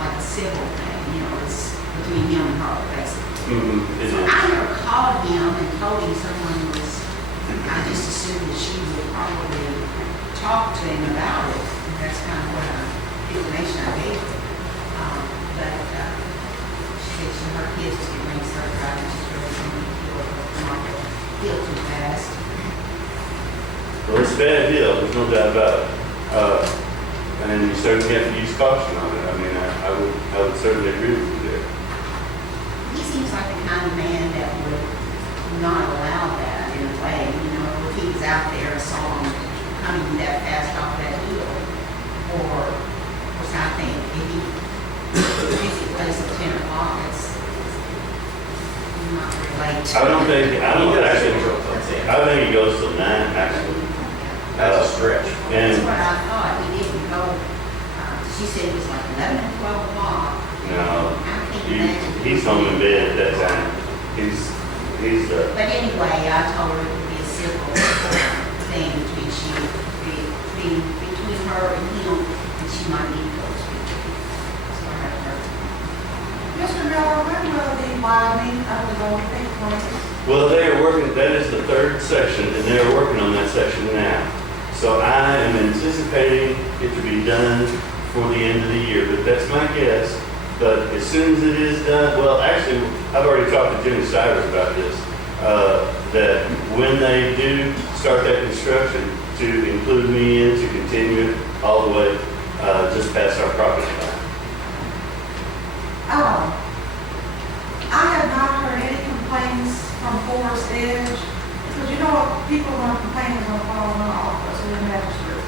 like a civil thing, you know, it's between him and her, basically. It So is. I never called him and told him someone was, I just assumed that she would probably talk to him about it. And that's kind of what information I gave her. But she said she, her kids was getting ready to start driving, she's really going to come off the hill too fast. Well, it's a bad deal, there's no doubt about it. And you certainly have to use caution on it. I mean, I would certainly agree with you there. He seems like the kind of man that would not allow that in a way, you know, if he was out there and saw him coming that fast off that hill. Or, of course, I think if he music plays at 10 o'clock, it's not very late. I think he goes till 9, actually. That's a stretch. That's And, what I thought, he didn't go, she said it was like 11 and 12 o'clock. no, I can't imagine. he's home in bed at that time. He's, But anyway, I told her it would be a civil thing between between her and him, and she might need to go speak to him. So I have her. Mr. Miller, when will the widening of the road take place? well, they are working, that is the third section, and they are working on that section now. So I am anticipating it to be done for the end of the year, but that's my guess. But as soon as it is done, well, actually, I've already talked to Jimmy Stivers about this, that when they do start that construction, to include me in, to continue it all the way, just past our property line. I have not heard any complaints from Forest Edge, because you know, people are going to complain, they're going to call my office or the magistrate.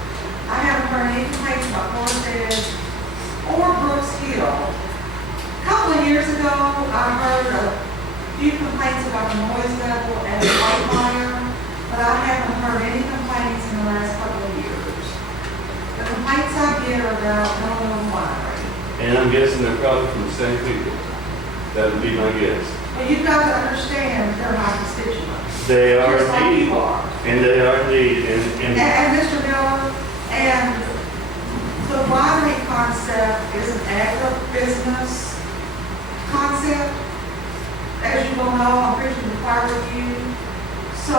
I haven't heard any complaints about Forest Edge or Brooks Hill. A couple of years ago, I heard a few complaints about the noise level at Whitemeyer, but I haven't heard any complaints in the last couple of years. The complaints I get are about Illinois winery. And I'm guessing they're probably from the same people. That would be my guess. But you've got to understand, they're my constituents. They are Just like indeed. you are. And they are indeed. And Mr. Miller, and the winery concept is an agribusiness concept. As you will know, I'm preaching the choir with you. So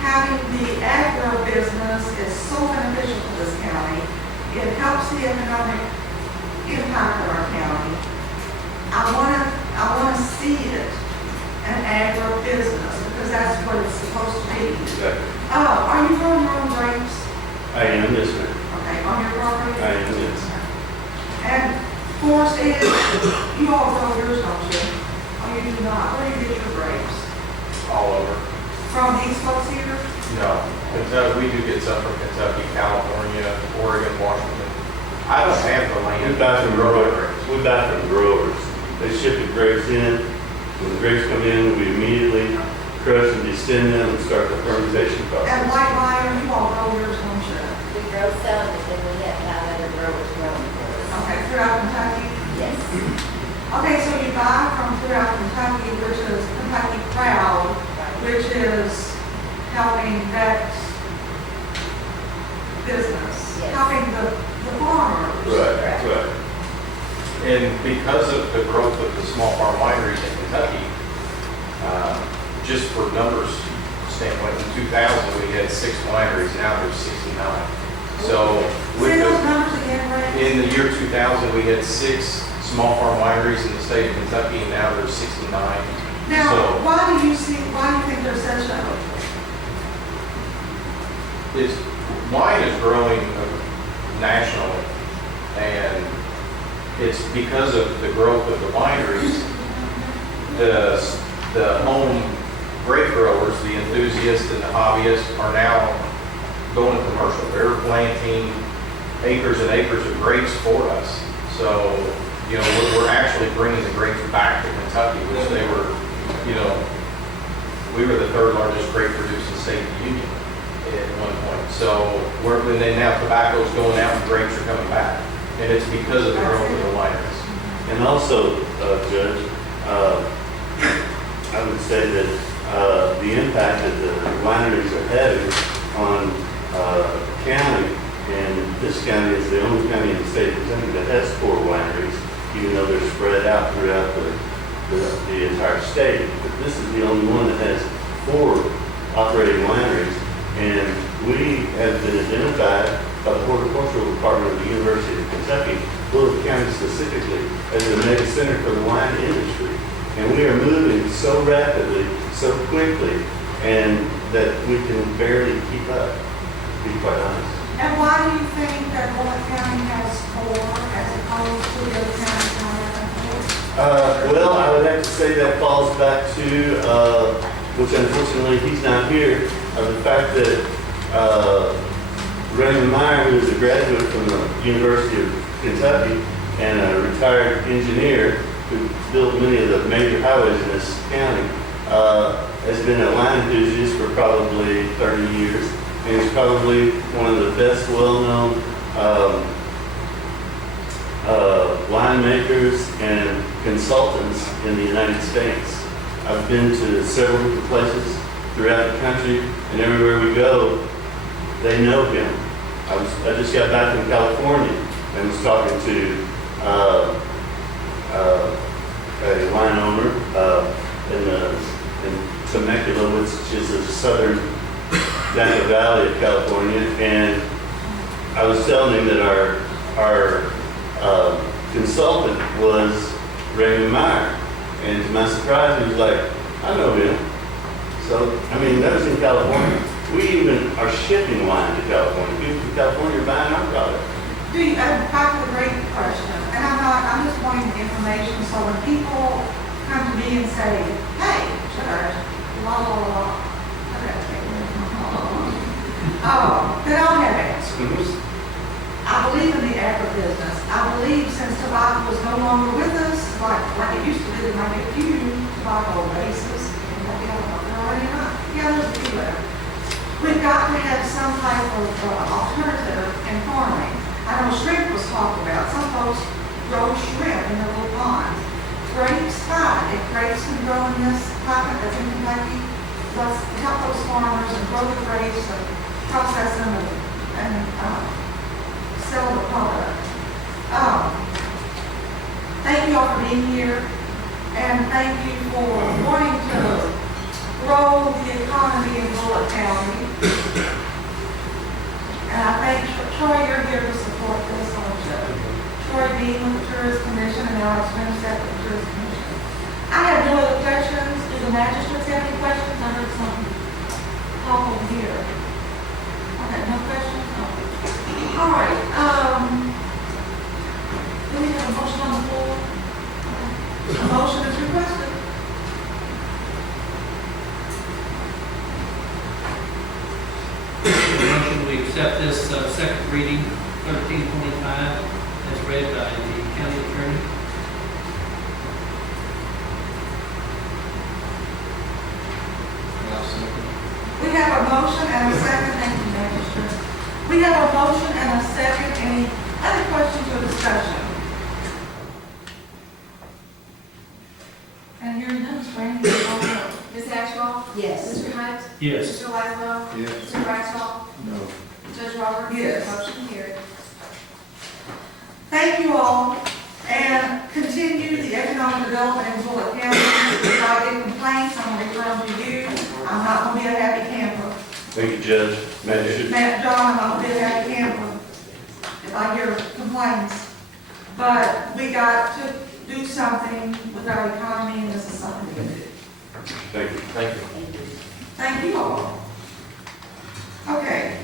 having the agribusiness is so beneficial to this county. It helps the economic impact of our county. I wanna see it an agribusiness because that's what it's supposed to be. Exactly. Are you growing your own grapes? I am this man. Okay, on your property? I am this. And Forest Edge, you all grow yours, don't you? Oh, you do not. Where do you get your grapes? All over. From these folks here? No, Kentucky, we do get some from Kentucky, California, Oregon, Washington. I don't have the land. We buy from to grow my growers. grapes. We buy from growers. They ship the grapes in. When the grapes come in, we immediately crush and descend them and start the fermentation And process. Whitemeyer, you all grow yours, don't you? We grow some, but then we have 5 other growers growing for us. Okay, throughout Kentucky? Yes. Okay, so you buy from throughout Kentucky, which is Kentucky Proud, which is helping that business, Yes. helping the farmers. Right, right. And because of the growth of the small farm wineries in Kentucky, just for numbers standpoint, in 2000, we had 6 wineries, now there's 69. So with Say those the, numbers again, Ray. in the year 2000, we had 6 small farm wineries in the state of Kentucky, and now there's 69. Now, So why do you think there's such a, wine is growing nationally, and it's because of the growth of the wineries. The home grape growers, the enthusiasts and the hobbyists are now going commercial. They're planting acres and acres of grapes for us. So, you know, we're actually bringing the grapes back to Kentucky, which they were, you know, we were the 3rd largest grape producing state in the union at one point. So when they now tobacco's going out and grapes are coming back. And it's because of the growth of the wineries. And also, Judge, I would say that the impact that the wineries are having on county, and this county is the only county in the state of Kentucky that has 4 wineries, even though they're spread out throughout the entire state. But this is the only one that has 4 operating wineries, and we have been identified by the Horticultural Department of the University of Kentucky, Bullitt County specifically, as a mega center for the wine industry. And we are moving so rapidly, so quickly, and that we can barely keep up, to be quite honest. and why do you think that Bullitt County has 4 as opposed to the other counties not having 4? Well, I would have to say that falls back to, which unfortunately he's not here, the fact that Raymond Meyer, who is a graduate from the University of Kentucky and a retired engineer who built many of the major highways in this county, has been a wine enthusiast for probably 30 years, and is probably one of the best well-known winemakers and consultants in the United States. I've been to several different places throughout the country, and everywhere we go, they know him. I just got back from California and was talking to a wine owner in Temecula, which is the southern Napa Valley of California, and I was telling him that our consultant was Raymond Meyer, and to my surprise, he was like, "I know him." So, I mean, that was in California. We even are shipping wine to California. People from California are buying our product. Back to the great question, and I'm just wanting the information, so when people come to me and say, "Hey, Judge, la la la," I gotta take it. They don't have answers. I believe in the agribusiness. I believe since tobacco is no longer with us, like it used to be, there might be a few tobacco races. Yeah, there's a few there. We've got to have some type of alternative in farming. I know shrimp was talked about. Some folks grow shrimp in their little ponds. Grapes, fine. If grapes can grow in this climate that's in Kentucky, let's help those farmers and grow the grapes and process them and sell the product. Thank you all for being here, and thank you for wanting to grow the economy in Bullitt County. And I thank Troy, you're here to support this on the show. Troy being with the Tourist Commission, and now it's been set with the Tourist Commission. I have no other questions. Do the magistrates have any questions? I heard some talk over here. Okay, no questions? No. All right, do we have a motion on the floor? Okay. A motion is requested. Motion, we accept this second reading, 1325, as read by the county attorney. We have a motion and a second. Thank you, Magistrate. We have a motion and a second. Any other questions or discussion? And hearing none, Ms. Brandy, you call the roll. Ms. Ashball? Yes. Mr. Hunt? Yes. Mr. Laszlo? Yes. Mr. Bradshaw? No. Judge Roberts? Yes. Motion carried. Thank you all. And continue the economic development in Bullock County. If I get complaints, I'm gonna refer them to you. I'm not gonna be a happy camper. Thank you, Judge. Magistrate. Matt, John, I'm not gonna be a happy camper if I hear complaints. But we got to do something with our economy, and this is something we can do. Thank you. Thank you. Thank you all. Okay.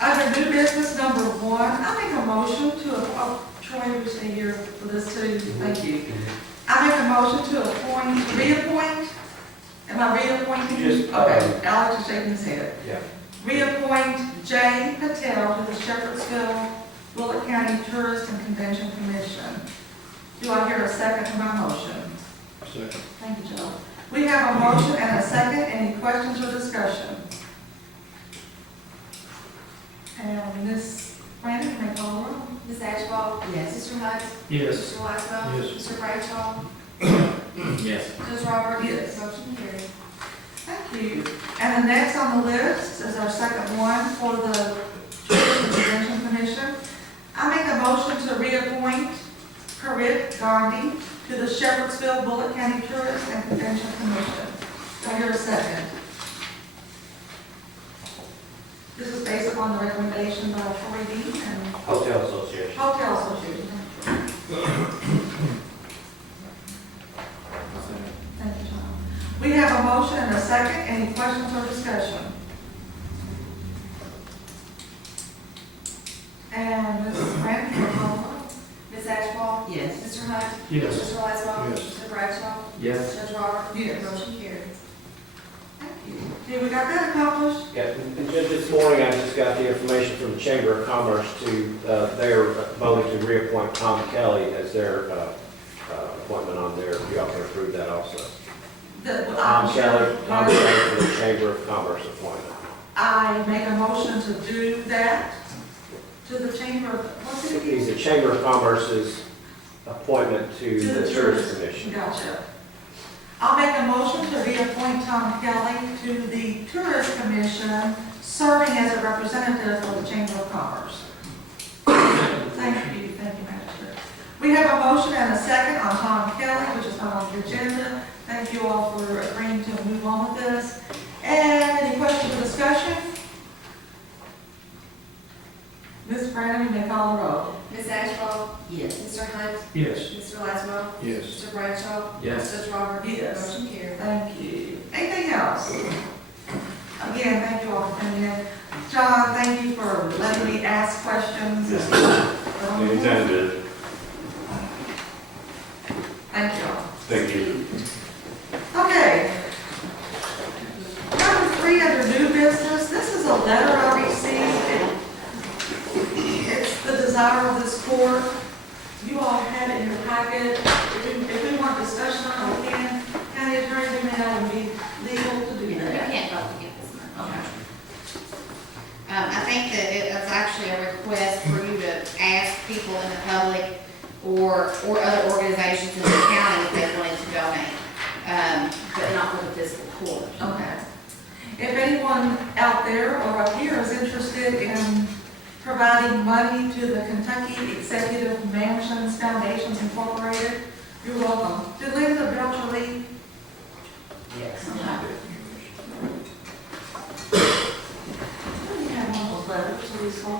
Under new business number 1, I make a motion to, Troy, you stay here for this too, thank you. I make a motion to reappoint, am I reappointing? Just, Okay, Alex is shaking his head. Yeah. Reappoint Jay Patel to the Shepherdsville, Bullock County Tourist and Convention Commission. Do I hear a second to my motion? Second. Thank you, Joe. We have a motion and a second. Any questions or discussion? And Ms. Brandon, you may call the roll. Ms. Ashball? Yes. Mr. Hunt? Yes. Mr. Laszlo? Yes. Mr. Bradshaw? Yes. Judge Robert? Yes. Motion carried. Thank you. And the next on the list is our second one for the Tourist and Convention Commission. I make a motion to reappoint Karit Gandhi to the Shepherdsville Bullock County Tourist and Convention Commission. Do I hear a second? This is based upon the recommendation by Troy Dean and Hotel Association. Hotel Association. Thank you, Tom. We have a motion and a second. Any questions or discussion? And Ms. Brandon, you may call the roll. Ms. Ashball? Yes. Mr. Hunt? Yes. Mr. Laszlo? Yes. Mr. Bradshaw? Yes. Judge Robert? Yes. Motion carried. Thank you. Okay, we got that accomplished? Yeah, and Judge, this morning I just got the information from the Chamber of Commerce to, they're voting to reappoint Tom Kelly as their appointment on there. If y'all can approve that also. Tom Kelly for the Chamber of Commerce appointment. I make a motion to do that to the Chamber of, what's it He's again? the Chamber of Commerce's appointment to the Tourist Commission. Gotcha. I'll make a motion to reappoint Tom Kelly to the Tourist Commission, serving as a representative for the Chamber of Commerce. Thank you, Magistrate. We have a motion and a second on Tom Kelly, which is not on the agenda. Thank you all for agreeing to move on with this. And any questions or discussion? Ms. Brandon, you may call the roll. Ms. Ashball? Yes. Mr. Hunt? Yes. Mr. Laszlo? Yes. Mr. Bradshaw? Yes. Judge Robert? Yes. Motion carried. Thank you. Anything else? Again, thank you all for coming in. John, thank you for letting me ask questions. Anytime, Judge. Thank you all. Thank you. Okay. Number 3 under new business, this is a letter I received. It's the desire of this court. You all have it in your packet. If we want discussion on it, we can. County attorney, we may not be legal to do You that. can't vote to get this money. Okay. I think that it's actually a request for you to ask people in the public or other organizations in the county if they wanted to donate, but not for the fiscal court. Okay. If anyone out there or up here is interested in providing money to the Kentucky Executive Mansions Foundations Incorporated, you're welcome. Did Linda Belcher leave? Yes. Do you have one of those letters, Lisa?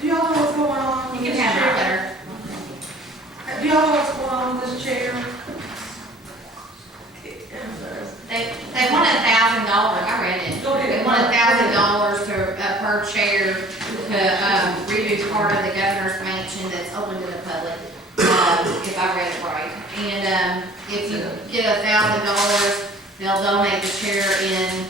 Do y'all know what's going on with You this can have chair? my letter. Do y'all know what's going on with this chair? They wanted $1,000, I read it. Go ahead. They wanted $1,000 per chair to redo part of the governor's mansion that's open to the public, if I read it right. And if you get $1,000, they'll donate the chair in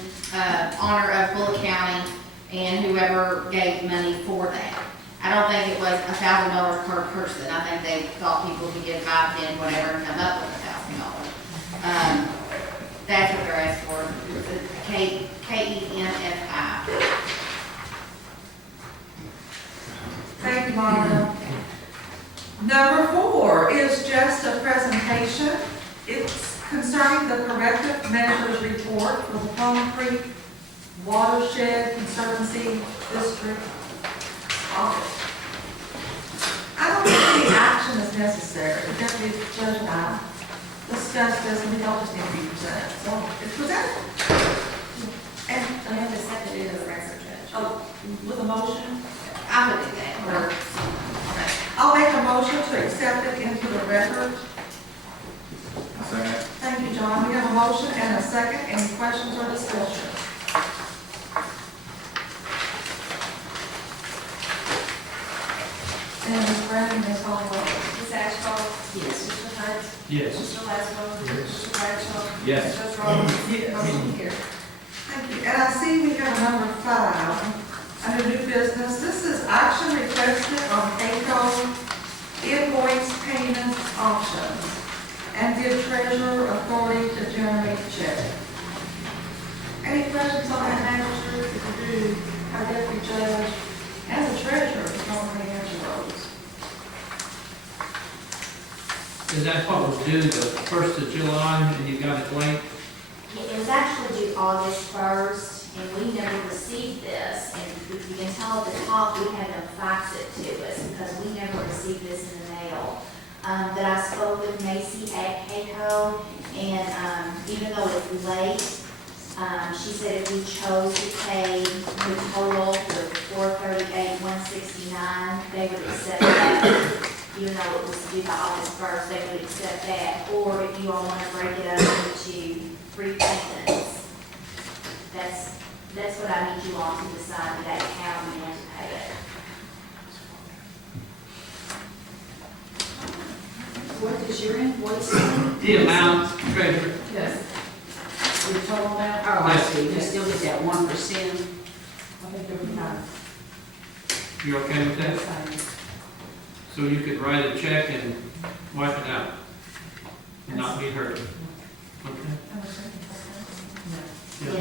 honor of Bullock County and whoever gave money for that. I don't think it was $1,000 per person. I think they thought people could give 5, 10, whatever, and come up with $1,000. That's what they're asking for, the KENFI. Thank you, Monica. Number 4 is just a presentation. It's concerning the corrective measures report for the Palm Creek Watershed Conservancy District Office. I don't think any action is necessary. The Deputy Judge and I discussed this, and we don't just need to be presented. So it's presented. And, I have to set it in the record, Judge. oh, with a motion? I would do that. Or, okay. I'll make a motion to accept it into the record. Second. Thank you, John. We have a motion and a second. Any questions or discussion? And Ms. Brandon, Ms. Holloway. Ms. Ashcraft? Yes. Mr. Hunt? Yes. Mr. Laszlo? Mr. Bradshaw? Yes. Judge Rollins? Yes. Motion carried. Thank you. And I see we have number 5, under new business. This is action requested on PAYCO invoice payment options and give treasurer authority to generate check. Any questions on that, Magistrate? If you do, our deputy judge and the treasurer can already answer those. Is that what was due the 1st of July and you got it late? It was actually due August 1st, and we never received this. And you can tell at the top, we had them fax it to us because we never received this in the mail. But I spoke with Macy at KCO, and even though it's late, she said if we chose to pay the total for $438,169, they would accept that. Even though it was due by August 1st, they would accept that. Or if you all want to break it up into 3 payments, that's what I need you all to decide today, how you want to pay it. What is your invoice? The amount, treasurer. Yes. Your total amount? Oh, I see, you still get that 1%. I think they'll be fine. You okay with that? So you could write a check and wipe it out and not be hurt. Okay? Yes, if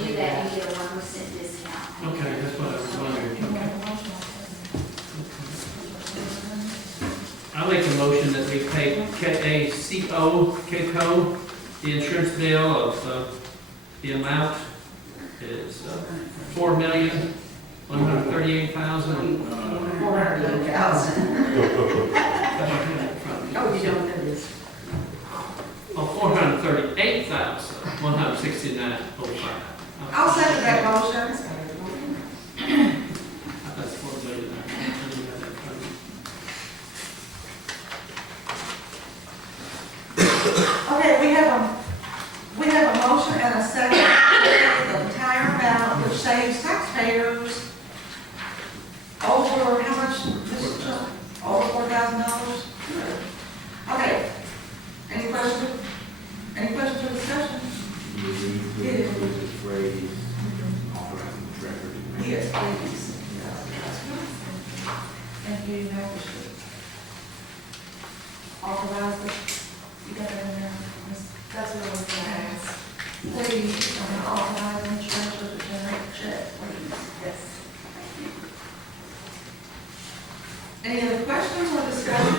you do that, you get a 1% discount. Okay, that's what I was wondering. I make a motion that we pay KCO, the insurance bill of, the amount is $4,138,000. 438,000. Oh, you don't know this. Oh, $438,169.05. I'll second that motion. That's $4 million. Okay, we have a motion and a second to pay the entire amount, which saves taxpayers over, how much, Mr. Chuck? Over $4,000? Okay. Any questions? Any questions or discussion? Yes, please. Thank you, Magistrate. Authorize it. You got that in there? That's what I was going to ask. Please, authorize the treasurer to generate a check, please. Yes. Any other questions or discussion?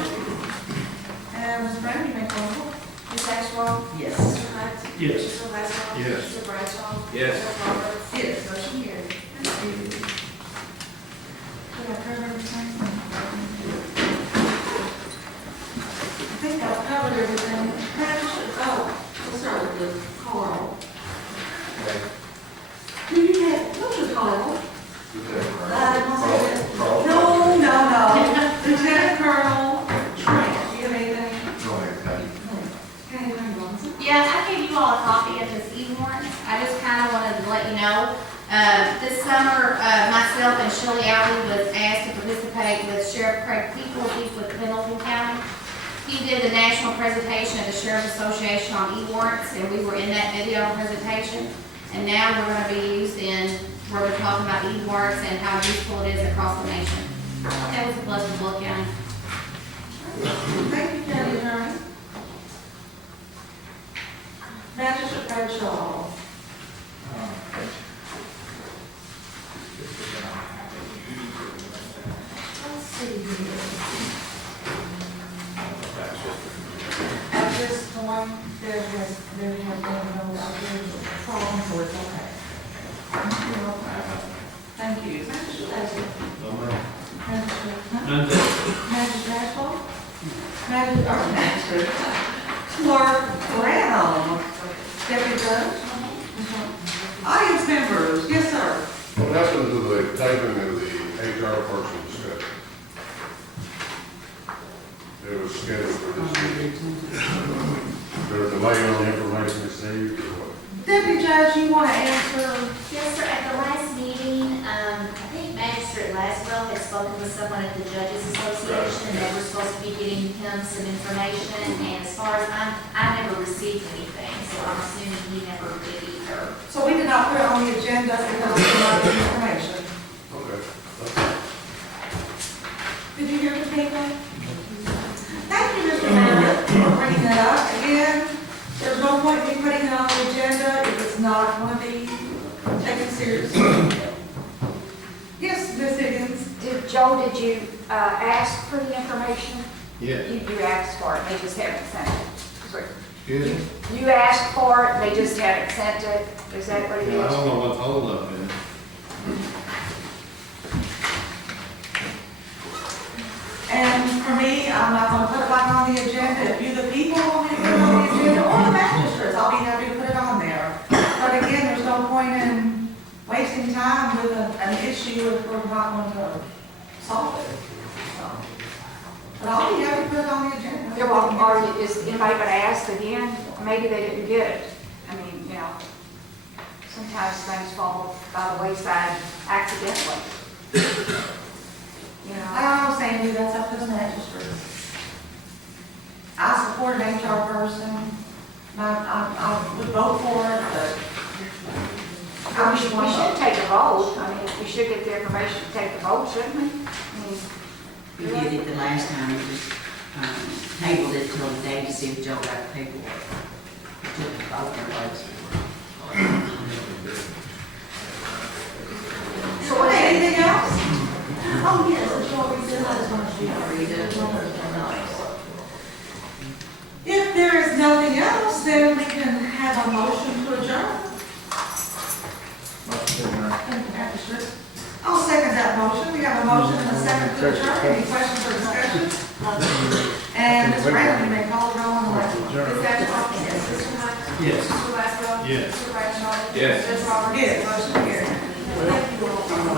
And Ms. Brown, you may call the roll. Ms. Ashcraft? Yes. Mr. Hunt? Yes. Mr. Laszlo? Yes. Mr. Bradshaw? Yes. Judge Rollins? Yes. Motion carried. Thank you. Did I cover everything? I think I've covered everything. We'll start with Carl. Do you have, what's your title? No. Lieutenant Colonel Trent, do you have anything? Anything, Robinson? Yeah, I gave you all a copy of this e-warrant. I just kind of wanted to let you know. This summer, myself and Shirley Alley was asked to participate with Sheriff Craig Peoples. He's with Pendleton County. He did the national presentation of the Sheriff's Association on e-warrants, and we were in that video presentation. And now we're going to be used in where we're talking about e-warrants and how useful it is across the nation. That was a blessing to look at. Thank you, County Attorney. Magistrate Bradshaw. Let's see here. At this point, there has been no problem, so it's okay. I'm good. Magistrate Ashball? Magistrate, Clerk Brown? Deputy Judge? Audience members, yes, sir. What happened to the taping of the HR person discussion? It was scheduled for this meeting. There was a delay on the information received or what? Deputy Judge, you want to answer? Yes, sir, at the last meeting, I think Magistrate Laswell had spoken with someone at the Judges Association, and they were supposed to be getting him some information, and as far as I never received anything, so I'm assuming he never did either. So we did not put it on the agenda because we did not get information. Okay. Did you hear the paper? Thank you, Mr. Mayor, for bringing that up. Again, there's no point in me putting it on the agenda if it's not going to be taken seriously. Yes, Ms. Higgins? Joe, did you ask for the information? Yes. You asked for it, they just haven't sent it. Excuse me? You asked for it, they just haven't sent it. Is that what it Yeah, I is? don't know what's hold up in it. And for me, I'm not going to put it back on the agenda. If you, the people, want me to put it on the agenda, or the magistrates, I'll be happy to put it on there. But again, there's no point in wasting time with an issue if we're not going to solve it. So, but I'll be happy to put it on the agenda. Yeah, well, is anybody going to ask again? Maybe they didn't get it. I mean, you know, sometimes things fall by the wayside accidentally. You know, I don't know, Sandy, that's up to the magistrates. I support an HR person. I would vote for it, but we should take a vote. I mean, we should get the information to take the vote, shouldn't we? I mean, We did it the last time, we just tabled it till the day to see if Joe got the paperwork. We took the vote for votes. so what, anything else? Oh, yes, it's your reason, I just want to read it. If there is nothing else, then we can have a motion to adjourn. I'll second that motion. We have a motion and a second to adjourn. Any questions or discussion? And Ms. Randall, you may call the roll on the motion. Ms. Ashbrook? Yes. Mr. Hunt? Yes. Mr. Laswell? Yes. Mr. Bradshaw? Yes. Ms. Roberts? Yes, motion carries. Thank you all.